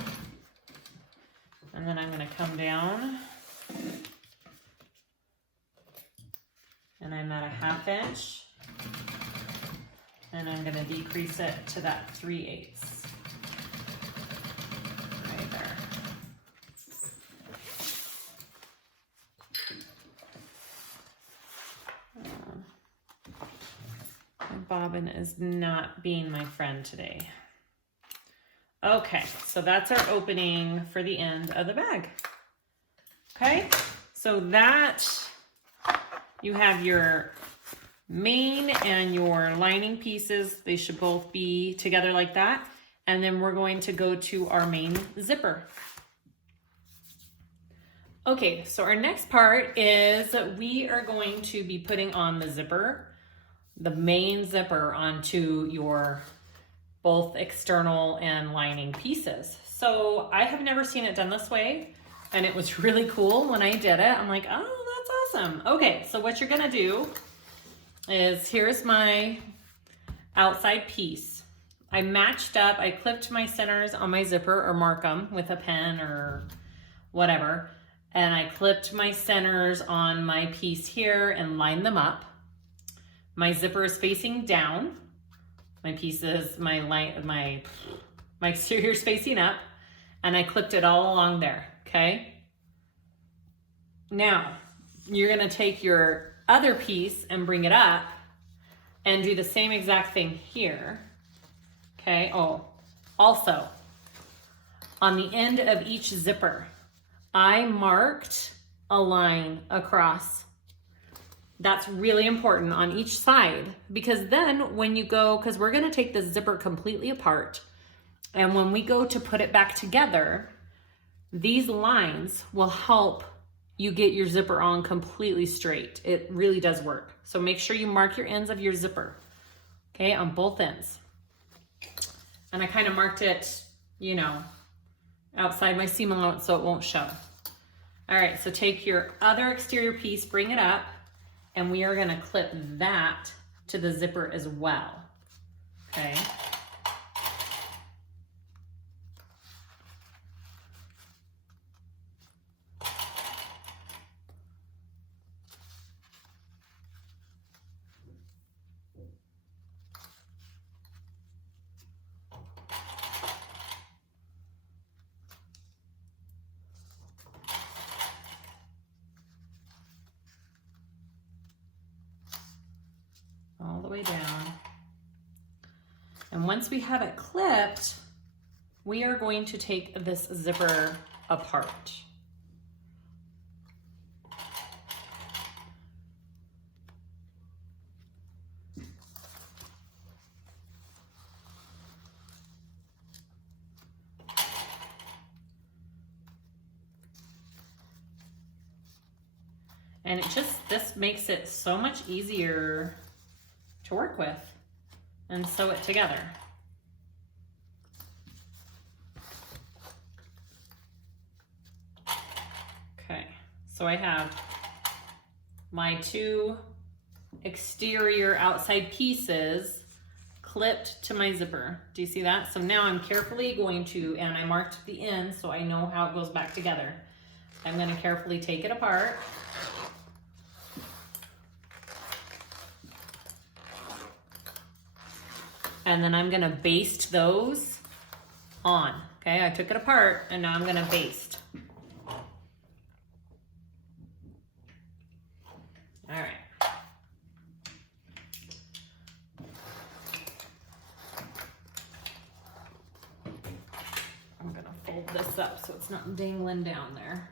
And then I'm going to come down and I'm at a 1/2 inch and I'm going to decrease it to that 3/8. Right there. My bobbin is not being my friend today. Okay, so that's our opening for the end of the bag. Okay, so that you have your main and your lining pieces. They should both be together like that. And then we're going to go to our main zipper. Okay, so our next part is we are going to be putting on the zipper, the main zipper onto your both external and lining pieces. So I have never seen it done this way, and it was really cool when I did it. I'm like, oh, that's awesome. Okay, so what you're gonna do is, here's my outside piece. I matched up, I clipped my centers on my zipper or mark them with a pen or whatever, and I clipped my centers on my piece here and lined them up. My zipper is facing down. My pieces, my exterior is facing up, and I clipped it all along there, okay? Now, you're gonna take your other piece and bring it up and do the same exact thing here, okay? Oh, also, on the end of each zipper, I marked a line across. That's really important on each side, because then when you go, because we're gonna take the zipper completely apart, and when we go to put it back together, these lines will help you get your zipper on completely straight. It really does work. So make sure you mark your ends of your zipper, okay, on both ends. And I kind of marked it, you know, outside my seam allowance so it won't show. All right, so take your other exterior piece, bring it up, and we are gonna clip that to the zipper as well, okay? All the way down. And once we have it clipped, we are going to take this zipper apart. And this makes it so much easier to work with and sew it together. Okay, so I have my two exterior outside pieces clipped to my zipper. Do you see that? So now I'm carefully going to, and I marked the end so I know how it goes back together. I'm going to carefully take it apart. And then I'm gonna baste those on. Okay, I took it apart and now I'm gonna baste. All right. I'm gonna fold this up so it's not dangling down there.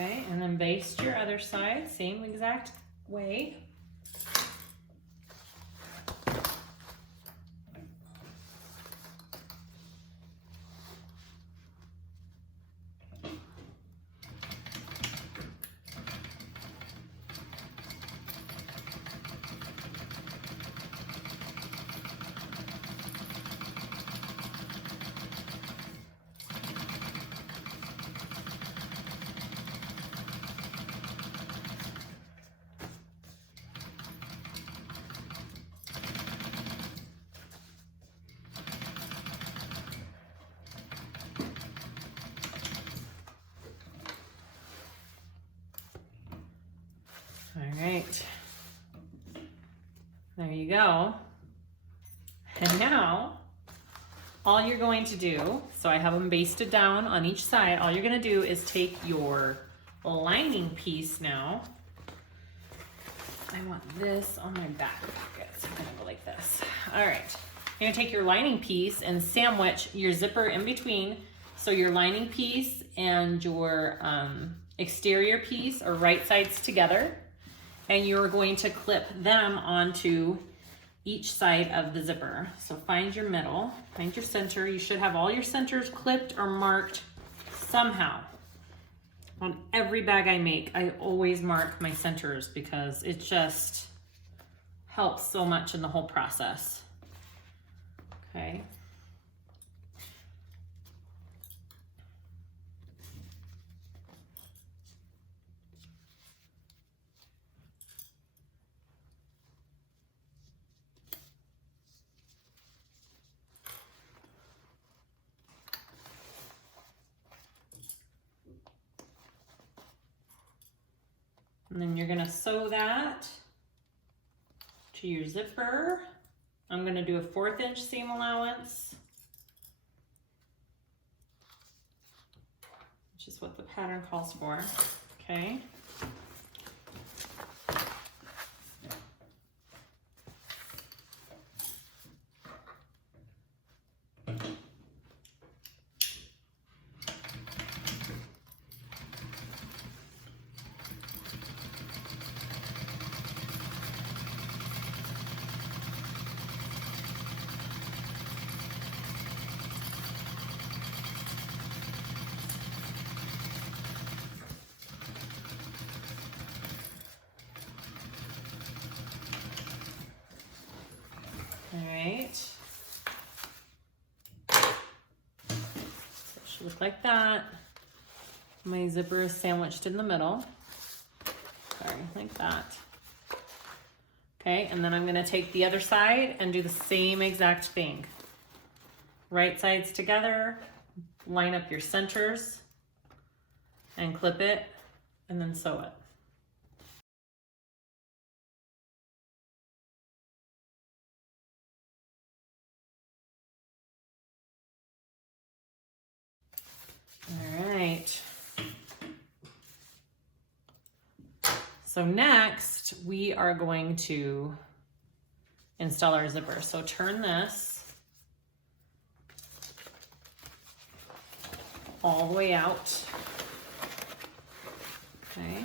Okay, and then baste your other side, same exact way. All right, there you go. And now all you're going to do, so I have them basted down on each side, all you're gonna do is take your lining piece now. I want this on my back pocket, so I'm gonna go like this. All right, you're gonna take your lining piece and sandwich your zipper in between. So your lining piece and your exterior piece are right sides together. And you're going to clip them onto each side of the zipper. So find your middle, find your center. You should have all your centers clipped or marked somehow. On every bag I make, I always mark my centers because it just helps so much in the whole process. Okay. And then you're gonna sew that to your zipper. I'm gonna do a 1/4 inch seam allowance, which is what the pattern calls for, okay? All right, so it should look like that. My zipper is sandwiched in the middle. Sorry, like that. Okay, and then I'm gonna take the other side and do the same exact thing. Right sides together, line up your centers and clip it and then sew it. All right. So next we are going to install our zipper. So turn this all the way out. Okay.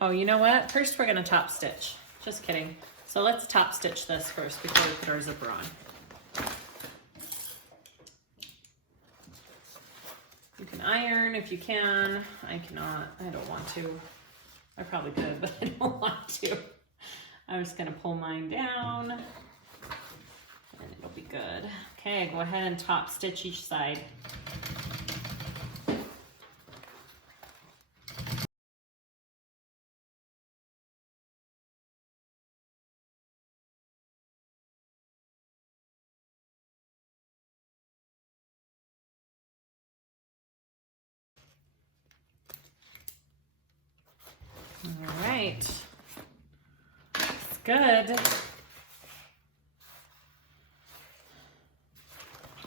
Oh, you know what? First we're gonna top stitch. Just kidding. So let's top stitch this first before we put our zipper on. You can iron if you can. I cannot. I don't want to. I probably could, but I don't want to. I'm just gonna pull mine down and it'll be good. Okay, go ahead and top stitch each side. All right, it's good.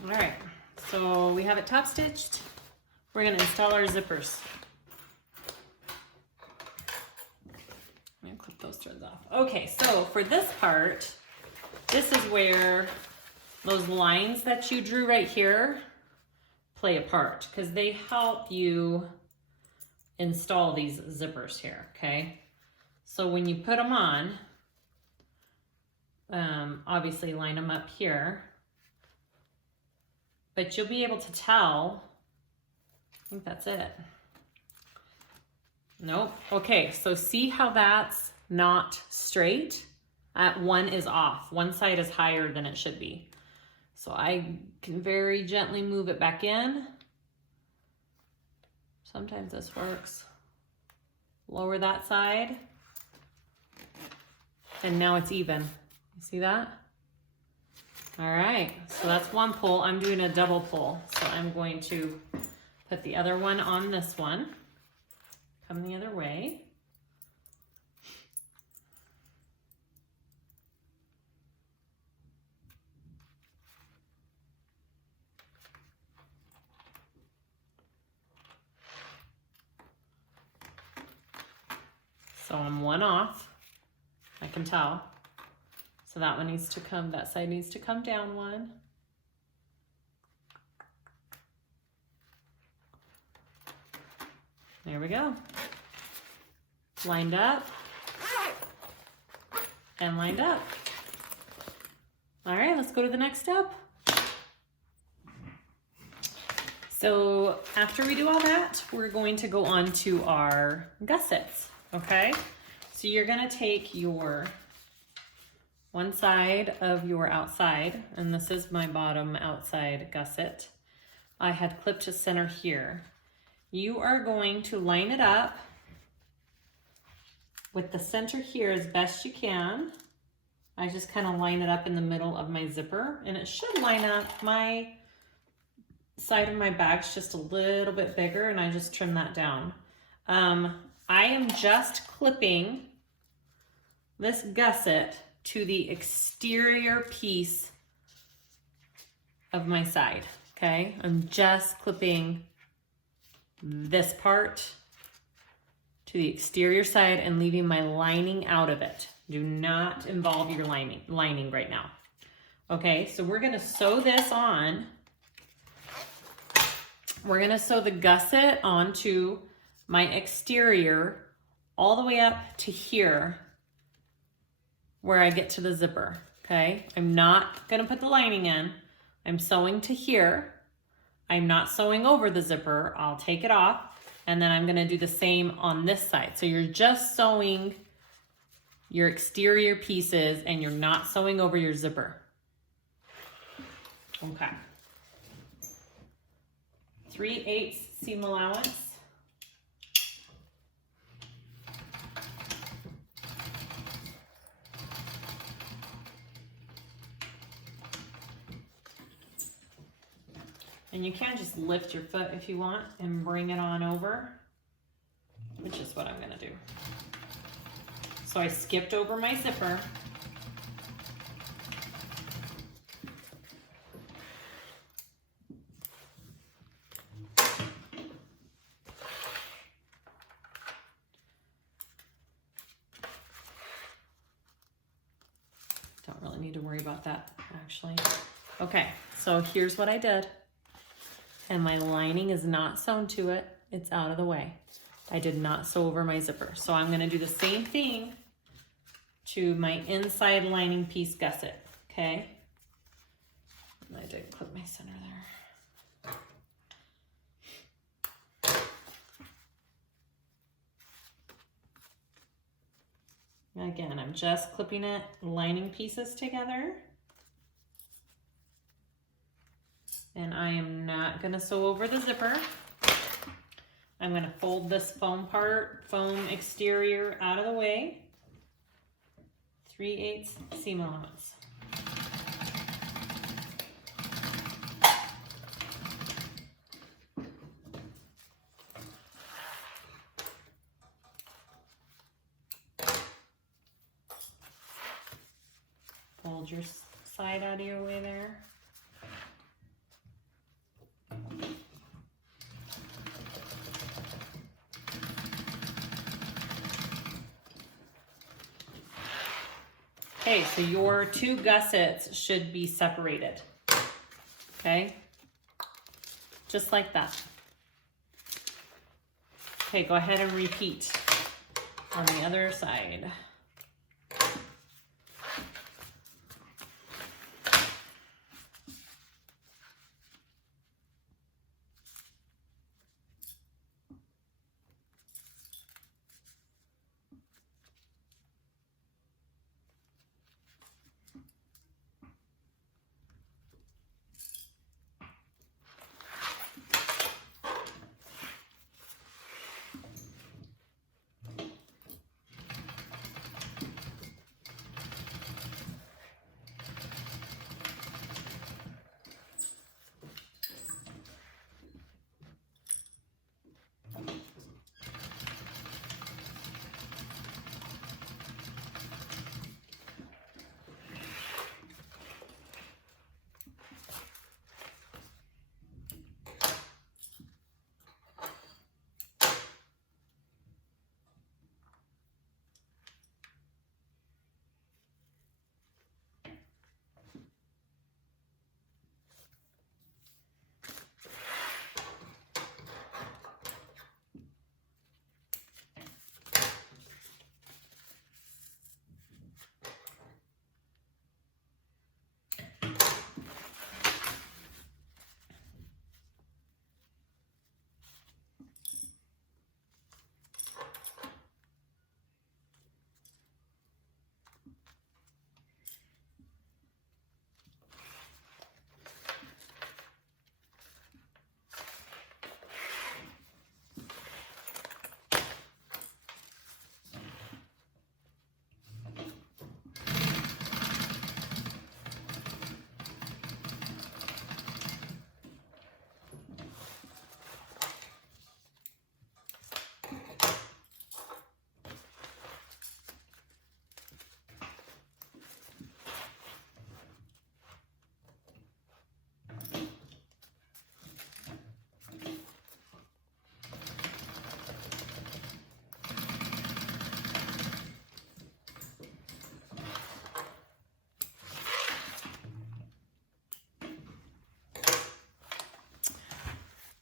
All right, so we have it top stitched. We're gonna install our zippers. I'm gonna clip those threads off. Okay, so for this part, this is where those lines that you drew right here play a part because they help you install these zippers here, okay? So when you put them on, obviously line them up here, but you'll be able to tell, I think that's it. Nope, okay, so see how that's not straight? One is off, one side is higher than it should be. So I can very gently move it back in. Sometimes this works. Lower that side. And now it's even. You see that? All right, so that's one pull. I'm doing a double pull. So I'm going to put the other one on this one. Come the other way. So I'm one off, I can tell. So that one needs to come, that side needs to come down one. There we go. Lined up and lined up. All right, let's go to the next step. So after we do all that, we're going to go on to our gussets. Okay, so you're gonna take your one side of your outside, and this is my bottom outside gusset. I had clipped to center here. You are going to line it up with the center here as best you can. I just kind of line it up in the middle of my zipper, and it should line up. My side of my bag's just a little bit bigger, and I just trim that down. I am just clipping this gusset to the exterior piece of my side, okay? I'm just clipping this part to the exterior side and leaving my lining out of it. Do not involve your lining right now. Okay, so we're gonna sew this on. We're gonna sew the gusset onto my exterior all the way up to here where I get to the zipper, okay? I'm not gonna put the lining in. I'm sewing to here. I'm not sewing over the zipper. I'll take it off, and then I'm gonna do the same on this side. So you're just sewing your exterior pieces and you're not sewing over your zipper. Okay. 3/8 seam allowance. And you can just lift your foot if you want and bring it on over, which is what I'm gonna do. So I skipped over my zipper. Don't really need to worry about that, actually. Okay, so here's what I did. And my lining is not sewn to it. It's out of the way. I did not sew over my zipper. So I'm gonna do the same thing to my inside lining piece gusset, okay? I didn't clip my center there. Again, I'm just clipping it, lining pieces together. And I am not gonna sew over the zipper. I'm gonna fold this foam exterior out of the way. 3/8 seam allowance. Fold your side out of your way there. Okay, so your two gussets should be separated, okay? Just like that. Okay, go ahead and repeat on the other side.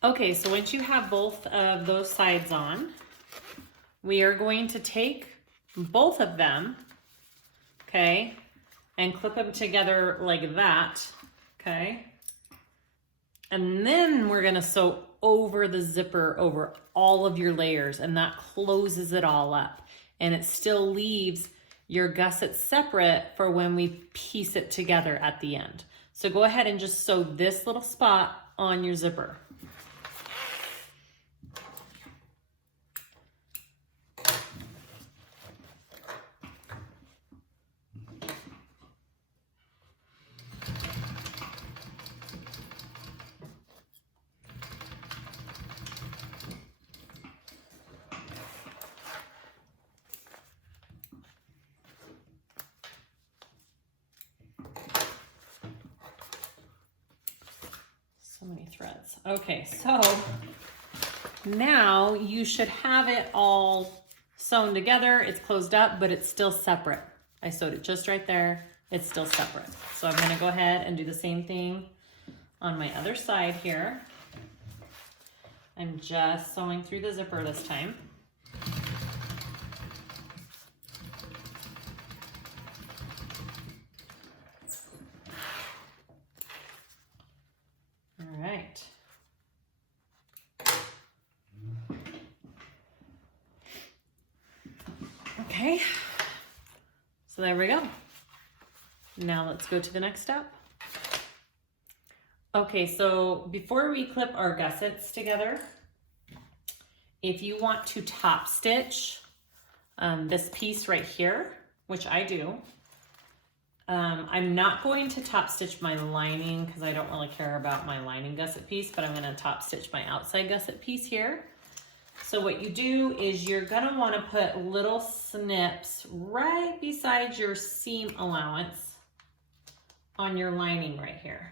Okay, so once you have both of those sides on, we are going to take both of them, okay, and clip them together like that, okay? And then we're gonna sew over the zipper over all of your layers, and that closes it all up. And it still leaves your gusset separate for when we piece it together at the end. So go ahead and just sew this little spot on your zipper. So many threads. Okay, so now you should have it all sewn together. It's closed up, but it's still separate. I sewed it just right there. It's still separate. So I'm gonna go ahead and do the same thing on my other side here. I'm just sewing through the zipper this time. Okay, so there we go. Now let's go to the next step. Okay, so before we clip our gussets together, if you want to top stitch this piece right here, which I do, I'm not going to top stitch my lining because I don't really care about my lining gusset piece, but I'm going to top stitch my outside gusset piece here. So what you do is you're going to want to put little snips right beside your seam allowance on your lining right here.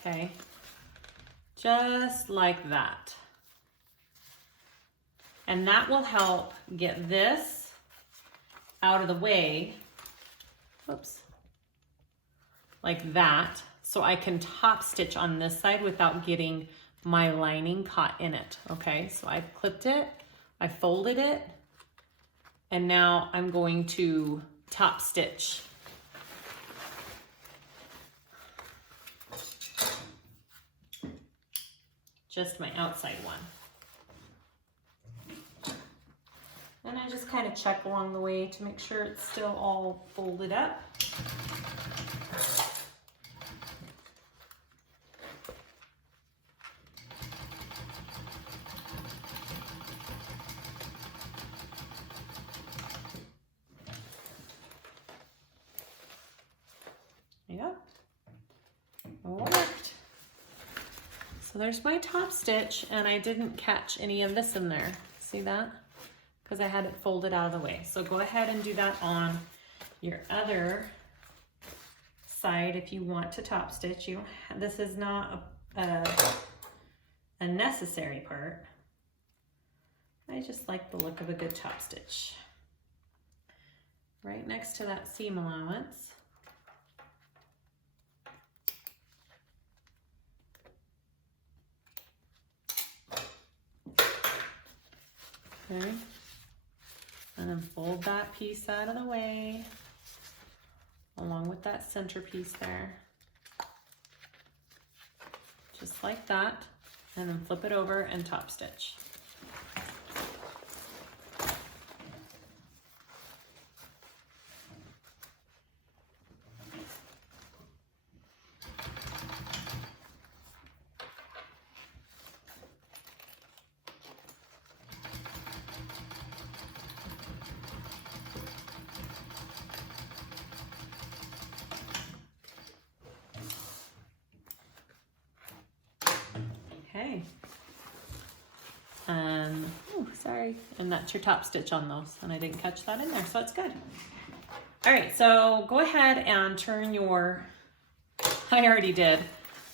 Okay, just like that. And that will help get this out of the way, whoops, like that, so I can top stitch on this side without getting my lining caught in it, okay? So I've clipped it, I folded it, and now I'm going to top stitch. Just my outside one. And I just kind of check along the way to make sure it's still all folded up. Yep, it worked. So there's my top stitch, and I didn't catch any of this in there. See that? Because I had it folded out of the way. So go ahead and do that on your other side if you want to top stitch. This is not a necessary part. I just like the look of a good top stitch. Right next to that seam allowance. Okay. And then fold that piece out of the way, along with that center piece there. Just like that, and then flip it over and top stitch. Okay, oh, sorry, and that's your top stitch on those, and I didn't catch that in there, so that's good. All right, so go ahead and turn your, I already did,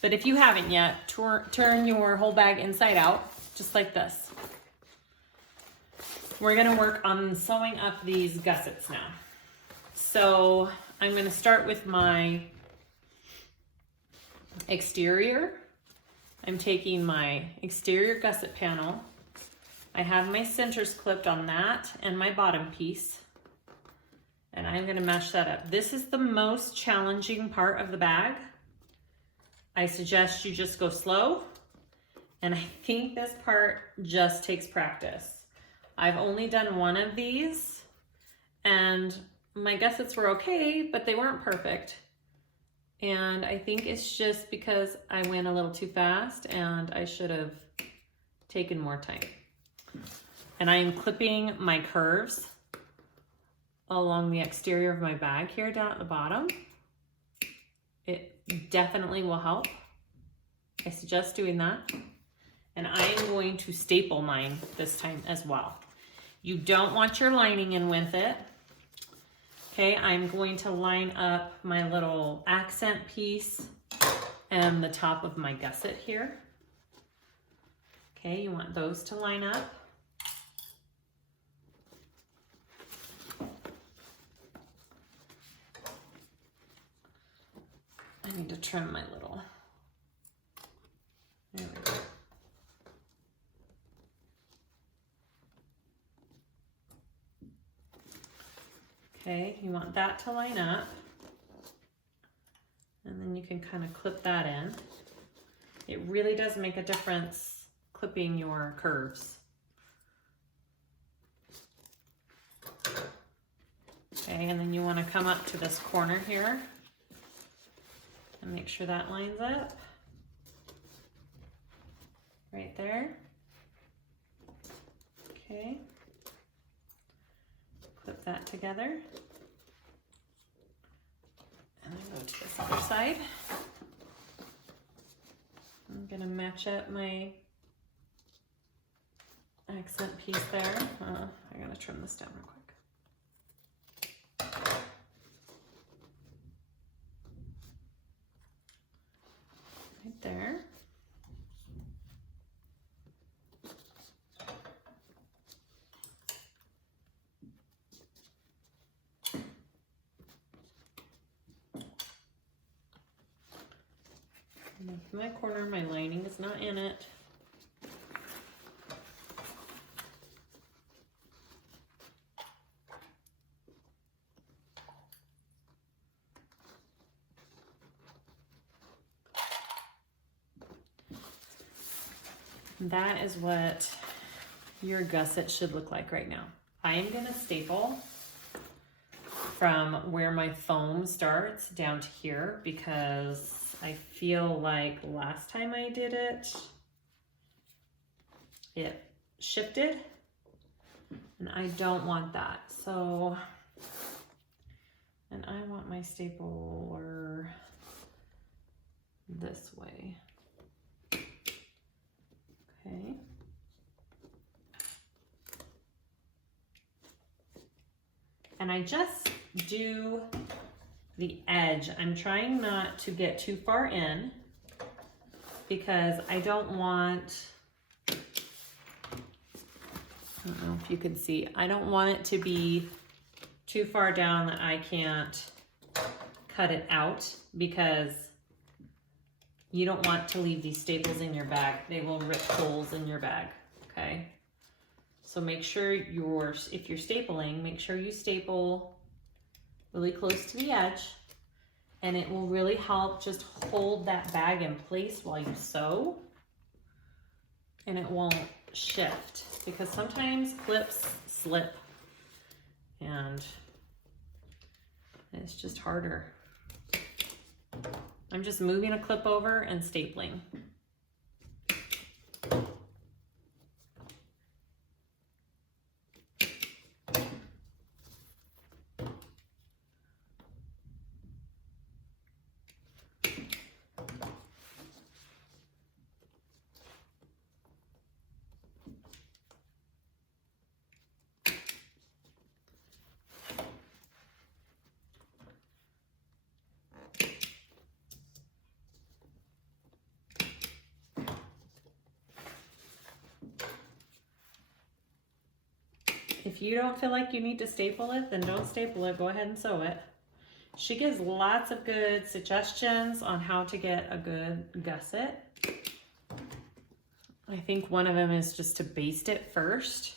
but if you haven't yet, turn your whole bag inside out, just like this. We're gonna work on sewing up these gussets now. So I'm gonna start with my exterior. I'm taking my exterior gusset panel. I have my centers clipped on that and my bottom piece. And I'm gonna mesh that up. This is the most challenging part of the bag. I suggest you just go slow. And I think this part just takes practice. I've only done one of these and my gussets were okay, but they weren't perfect. And I think it's just because I went a little too fast and I should have taken more time. And I am clipping my curves along the exterior of my bag here down at the bottom. It definitely will help. I suggest doing that. And I am going to staple mine this time as well. You don't want your lining in with it. Okay, I'm going to line up my little accent piece and the top of my gusset here. Okay, you want those to line up. I need to trim my little, there we go. Okay, you want that to line up. And then you can kind of clip that in. It really does make a difference clipping your curves. Okay, and then you want to come up to this corner here and make sure that lines up. Right there. Okay. Clip that together. And then go to this other side. I'm gonna match up my accent piece there. I gotta trim this down real quick. Right there. And in my corner, my lining is not in it. That is what your gusset should look like right now. I am gonna staple from where my foam starts down to here because I feel like last time I did it, it shifted and I don't want that. So, and I want my stapler this way. Okay. And I just do the edge. I'm trying not to get too far in because I don't want, I don't know if you can see, I don't want it to be too far down that I can't cut it out because you don't want to leave these staples in your bag. They will rip holes in your bag, okay? So make sure if you're stapling, make sure you staple really close to the edge, and it will really help just hold that bag in place while you sew, and it won't shift because sometimes clips slip and it's just harder. I'm just moving a clip over and stapling. If you don't feel like you need to staple it, then don't staple it. Go ahead and sew it. She gives lots of good suggestions on how to get a good gusset. I think one of them is just to baste it first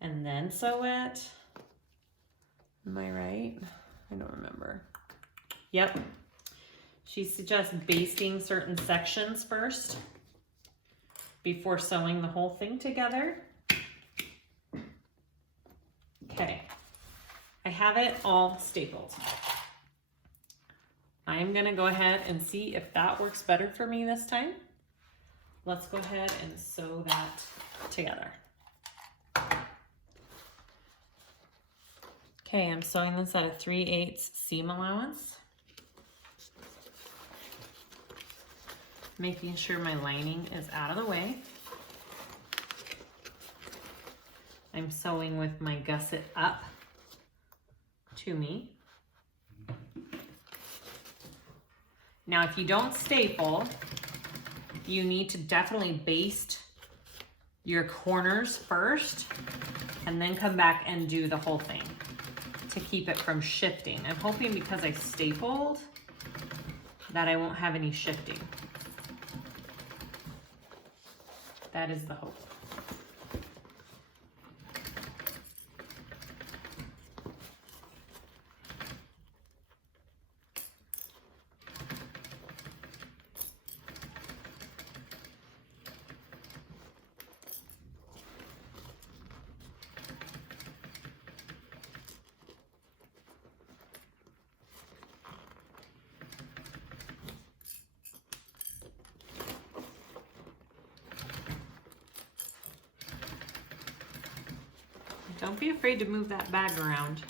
and then sew it. Am I right? I don't remember. Yep. She suggests basting certain sections first before sewing the whole thing together. Okay, I have it all stapled. I am gonna go ahead and see if that works better for me this time. Let's go ahead and sew that together. Okay, I'm sewing this at a 3/8 seam allowance. Making sure my lining is out of the way. I'm sewing with my gusset up to me. Now, if you don't staple, you need to definitely baste your corners first and then come back and do the whole thing to keep it from shifting. I'm hoping because I stapled that I won't have any shifting. That is the hope. Don't be afraid to move that bag around.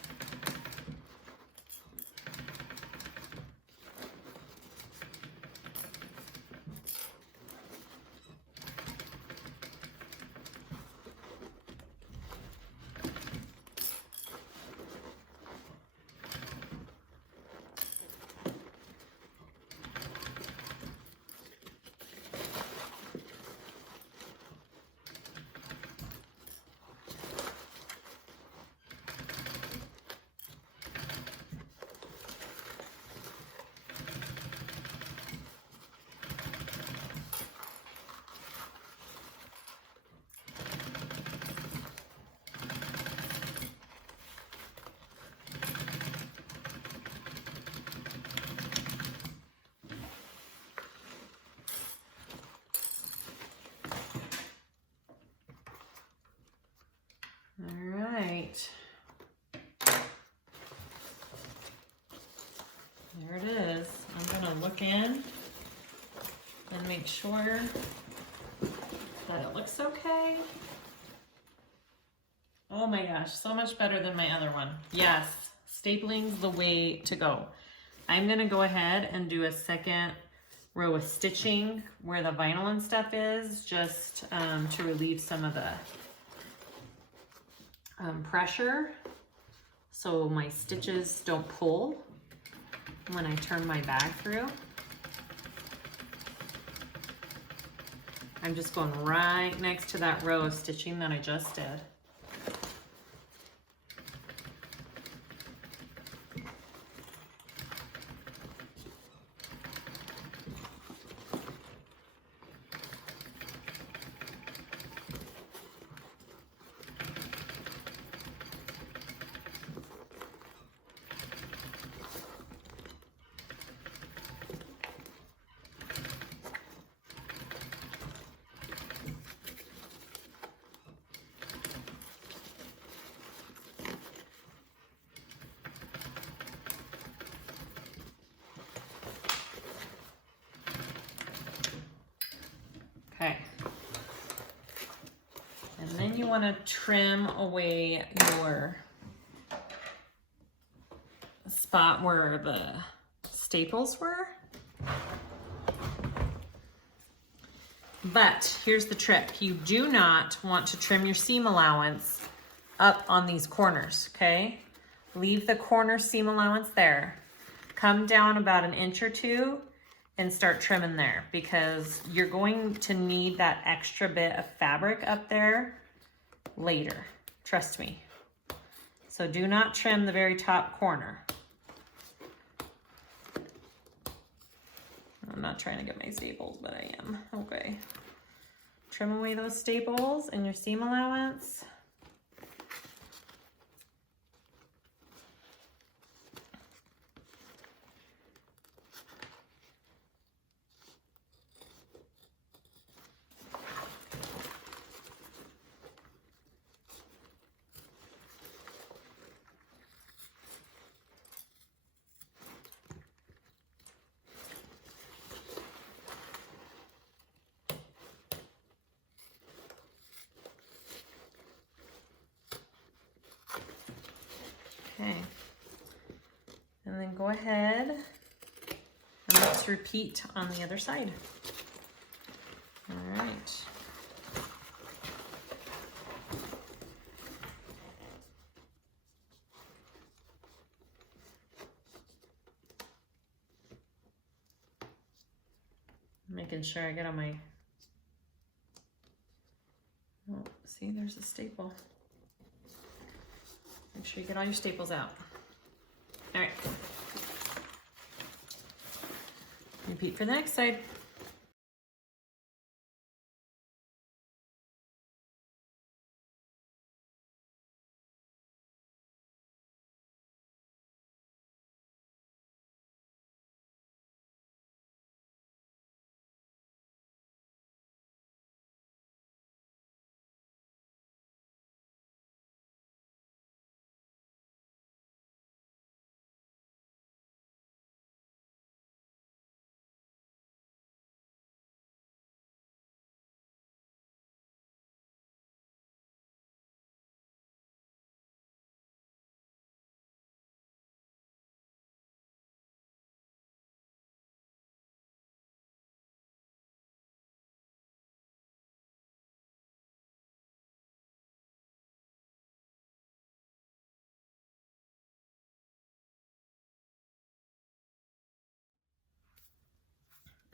All right. There it is. I'm gonna look in and make sure that it looks okay. Oh my gosh, so much better than my other one. Yes, stapling's the way to go. I'm gonna go ahead and do a second row of stitching where the vinyl and stuff is, just to relieve some of the pressure so my stitches don't pull when I turn my bag through. I'm just going right next to that row of stitching that I just did. Okay. And then you want to trim away your spot where the staples were. But here's the trick. You do not want to trim your seam allowance up on these corners, okay? Leave the corner seam allowance there. Come down about an inch or two and start trimming there, because you're going to need that extra bit of fabric up there later. Trust me. So do not trim the very top corner. I'm not trying to get my staples, but I am. Okay. Trim away those staples and your seam allowance. Okay, and then go ahead and let's repeat on the other side. All right. Making sure I get on my, oh, see, there's a staple. Make sure you get all your staples out. All right. Repeat for the next side.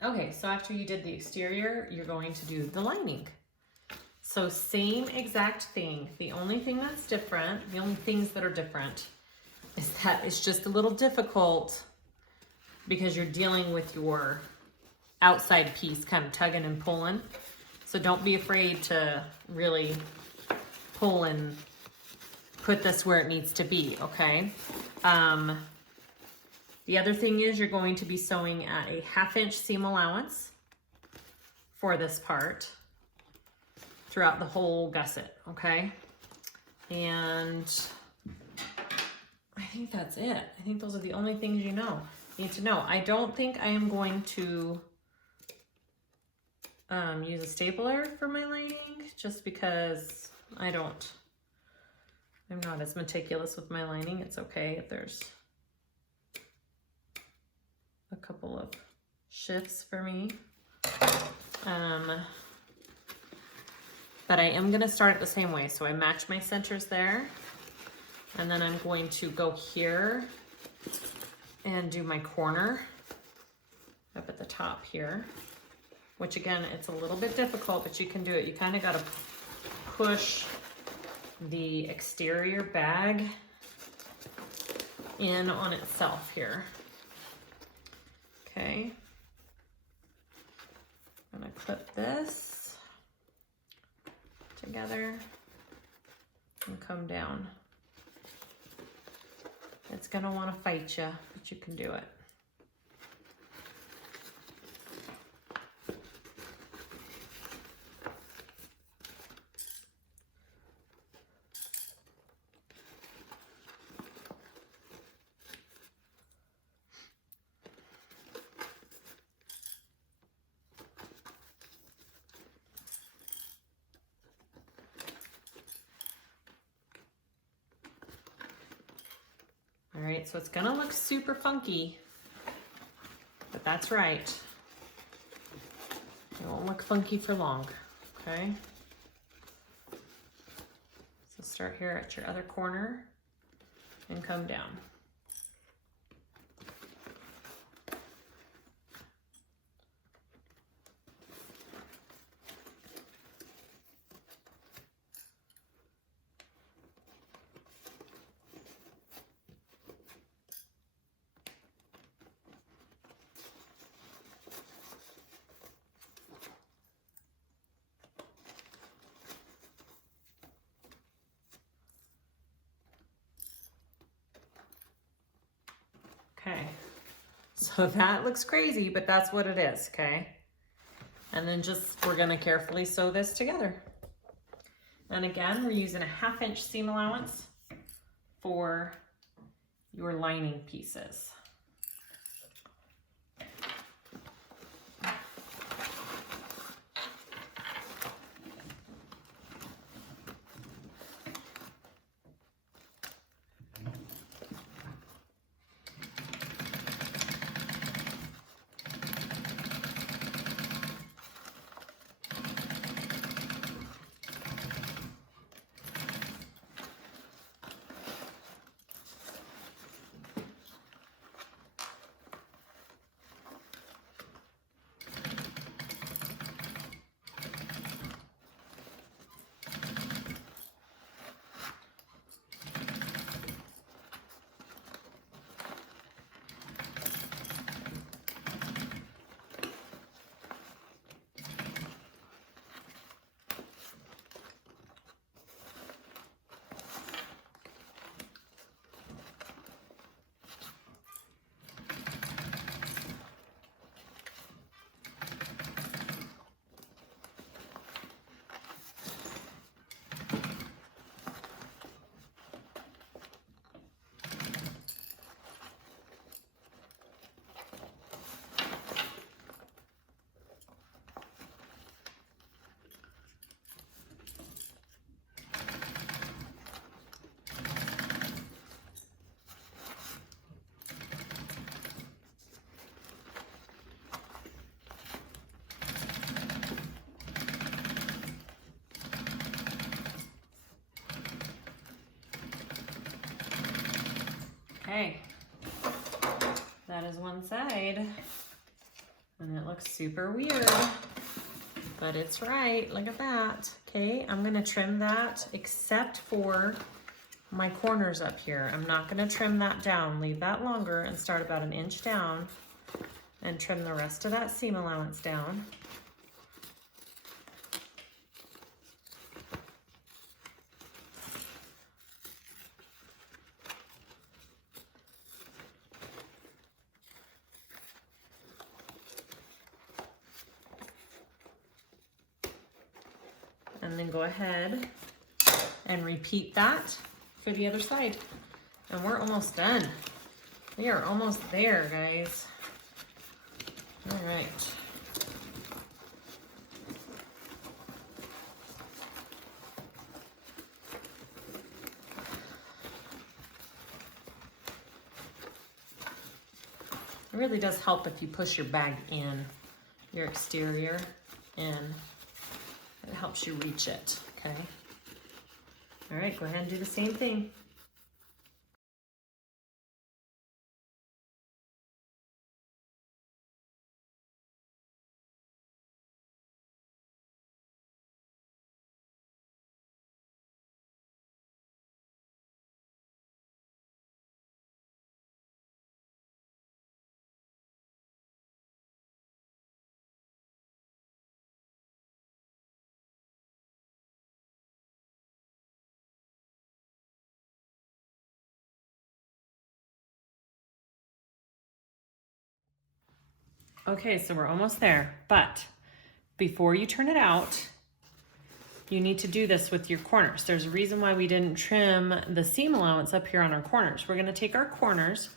Okay, so after you did the exterior, you're going to do the lining. So same exact thing. The only thing that's different, the only things that are different is that it's just a little difficult because you're dealing with your outside piece kind of tugging and pulling. So don't be afraid to really pull and put this where it needs to be, okay? The other thing is you're going to be sewing at a 1/2 inch seam allowance for this part throughout the whole gusset, okay? And I think that's it. I think those are the only things you need to know. I don't think I am going to use a stapler for my lining just because I'm not as meticulous with my lining. It's okay if there's a couple of shifts for me. But I am gonna start it the same way. So I match my centers there, and then I'm going to go here and do my corner up at the top here, which again, it's a little bit difficult, but you can do it. You kind of gotta push the exterior bag in on itself here. Okay, I'm gonna clip this together and come down. It's gonna wanna fight you, but you can do it. All right, so it's gonna look super funky, but that's right. It won't look funky for long, okay? So start here at your other corner and come down. Okay, so that looks crazy, but that's what it is, okay? And then we're gonna carefully sew this together. And again, we're using a 1/2 inch seam allowance for your lining pieces. Okay, that is one side. And it looks super weird, but it's right. Look at that. Okay, I'm gonna trim that except for my corners up here. I'm not gonna trim that down. Leave that longer and start about 1 inch down and trim the rest of that seam allowance down. And then go ahead and repeat that for the other side. And we're almost done. We are almost there, guys. All right. It really does help if you push your bag in, your exterior in. It helps you reach it, okay? All right, go ahead and do the same thing. Okay, so we're almost there, but before you turn it out, you need to do this with your corners. There's a reason why we didn't trim the seam allowance up here on our corners. We're gonna take our corners,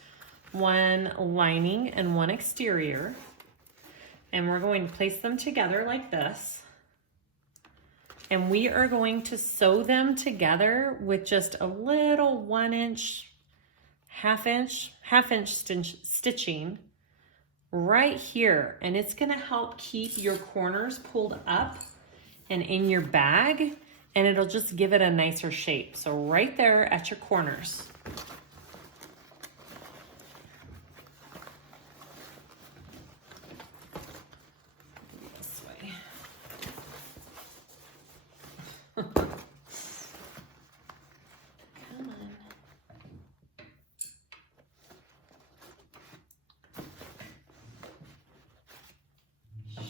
one lining and one exterior, and we're going to place them together like this. And we are going to sew them together with just a little 1 inch, half inch stitching right here, and it's gonna help keep your corners pulled up and in your bag, and it'll just give it a nicer shape. So right there at your corners. This way. Come on.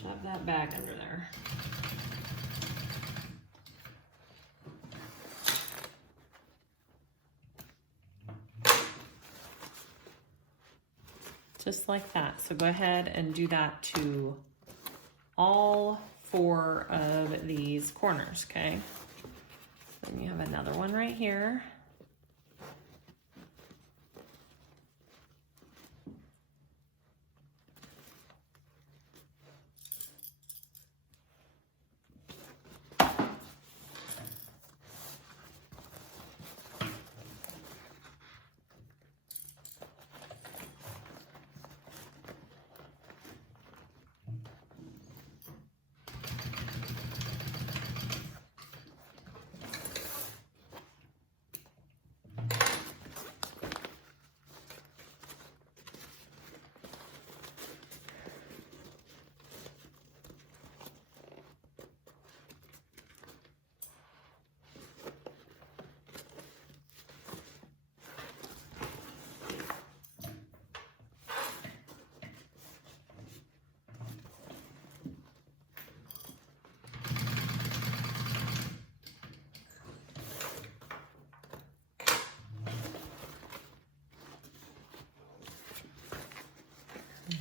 Shove that bag under there. Just like that. So go ahead and do that to all 4 of these corners, okay? Then you have another one right here.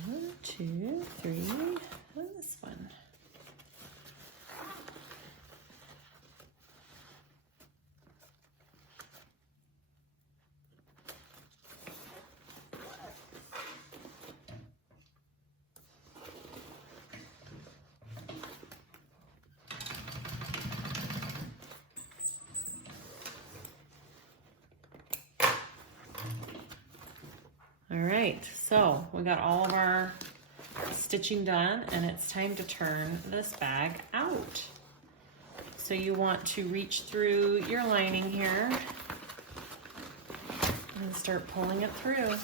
One, two, three, and this one. All right, so we got all of our stitching done, and it's time to turn this bag out. So you want to reach through your lining here and start pulling it through.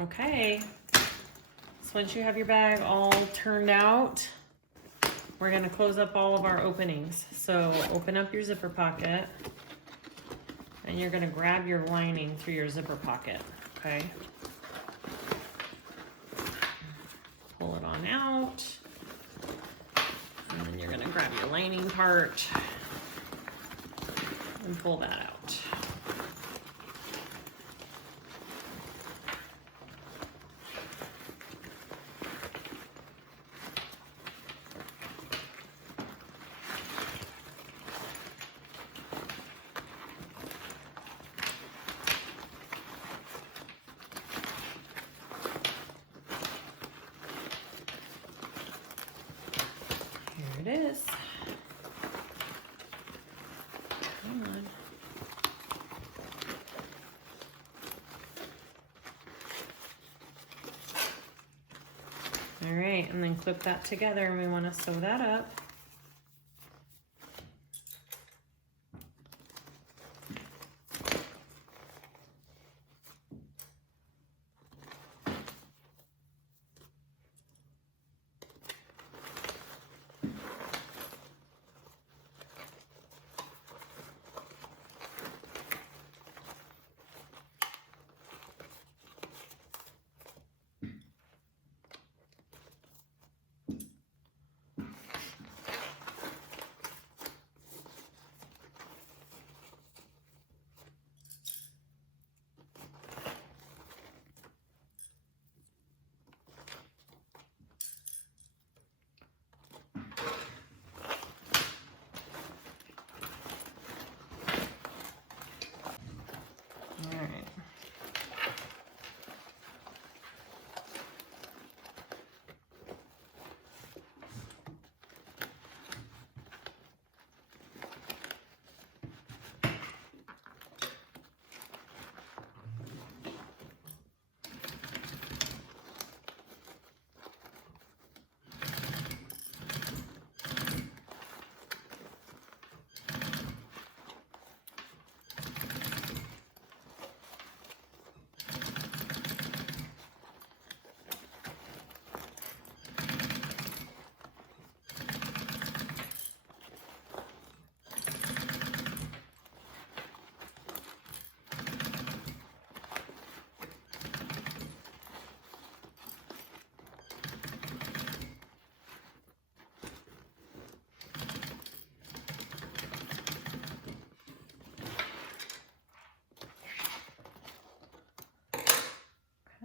Okay, so once you have your bag all turned out, we're gonna close up all of our openings. So open up your zipper pocket and you're gonna grab your lining through your zipper pocket, okay? Pull it on out. And then you're gonna grab your lining part and pull that out. Here it is. Come on. All right, and then clip that together, and we want to sew that up.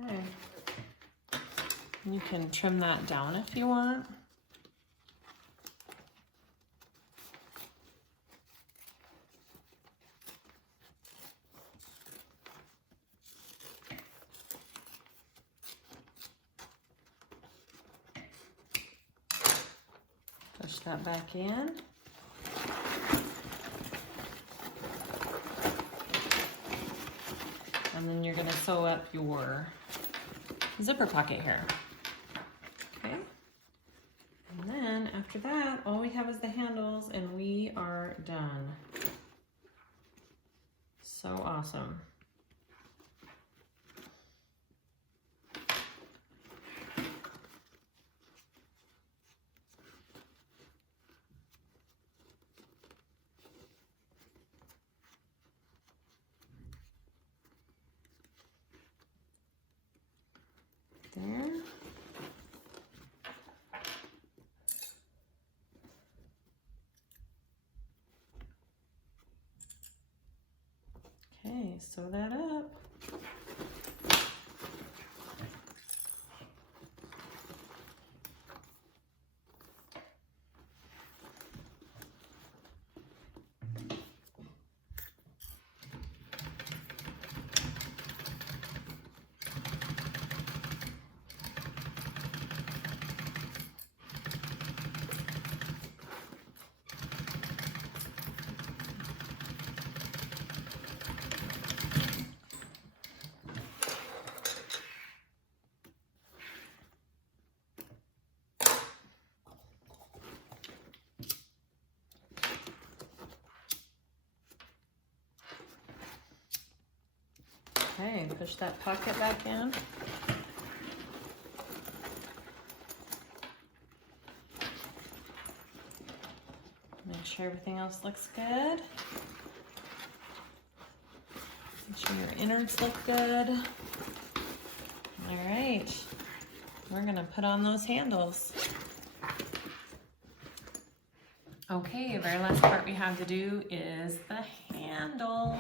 Okay. You can trim that down if you want. Push that back in. And then you're going to sew up your zipper pocket here. Okay. And then after that, all we have is the handles and we are done. So awesome. There. Okay, sew that up. Okay, push that pocket back in. sure everything else looks good. Make sure your innards look good. All right, we're gonna put on those handles. Okay, the very last part we have to do is the handles.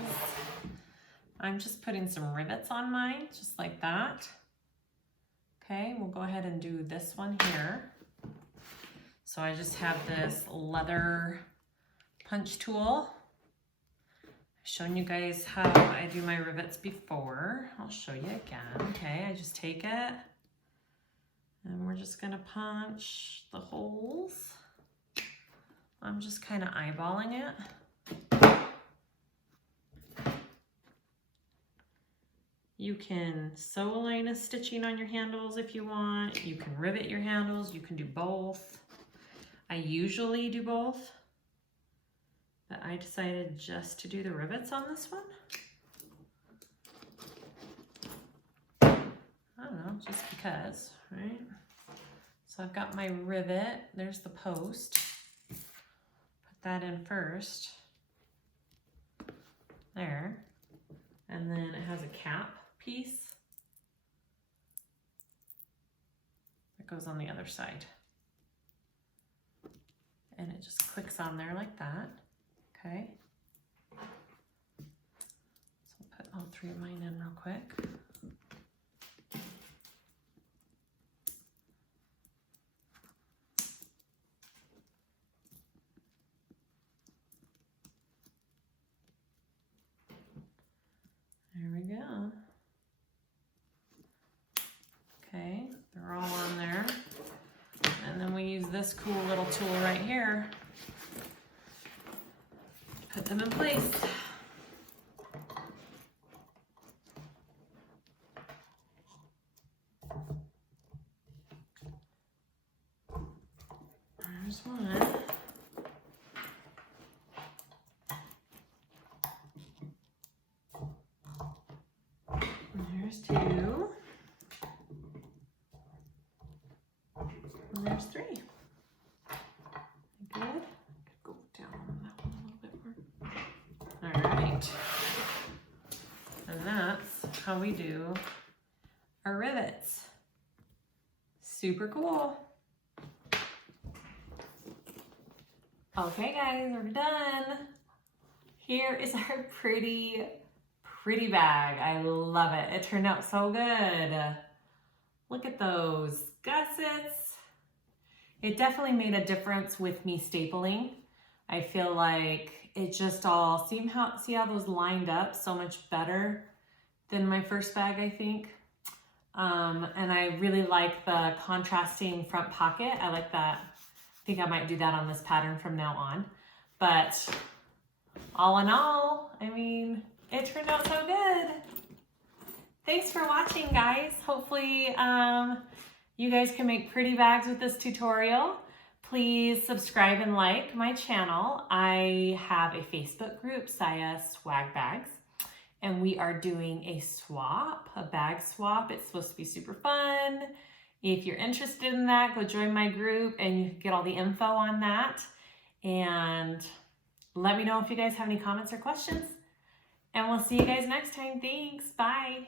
I'm just putting some rivets on mine, just like that. Okay, we'll go ahead and do this one here. So I just have this leather punch tool. I've shown you guys how I do my rivets before. I'll show you again. Okay, I just take it and we're just gonna punch the holes. I'm just kind of eyeballing it. You can sew line a stitching on your handles if you want. You can rivet your handles. You can do both. I usually do both, but I decided just to do the rivets on this one. I don't know, just because, right? So I've got my rivet. There's the post. Put that in first. There. And then it has a cap piece that goes on the other side. And it just clicks on there like that, okay? So I'll put all three of mine in real quick. There we go. Okay, they're all on there. And then we use this cool little tool right here. Put them in place. There's one. There's two. And there's three. Good. Go down on that one a little bit more. All right. And that's how we do our rivets. Super cool. Okay guys, we're done. Here is our pretty bag. I love it. It turned out so good. Look at those gussets. It definitely made a difference with me stapling. I feel like it just all, see how those lined up so much better than my first bag, I think. And I really like the contrasting front pocket. I like that. I think I might do that on this pattern from now on. But all in all, I mean, it turned out so good. Thanks for watching, guys. Hopefully you guys can make pretty bags with this tutorial. Please subscribe and like my channel. I have a Facebook group, SiahSwagbags, and we are doing a swap, a bag swap. It's supposed to be super fun. If you're interested in that, go join my group and you can get all the info on that. And let me know if you guys have any comments or questions. And we'll see you guys next time. Thanks. Bye.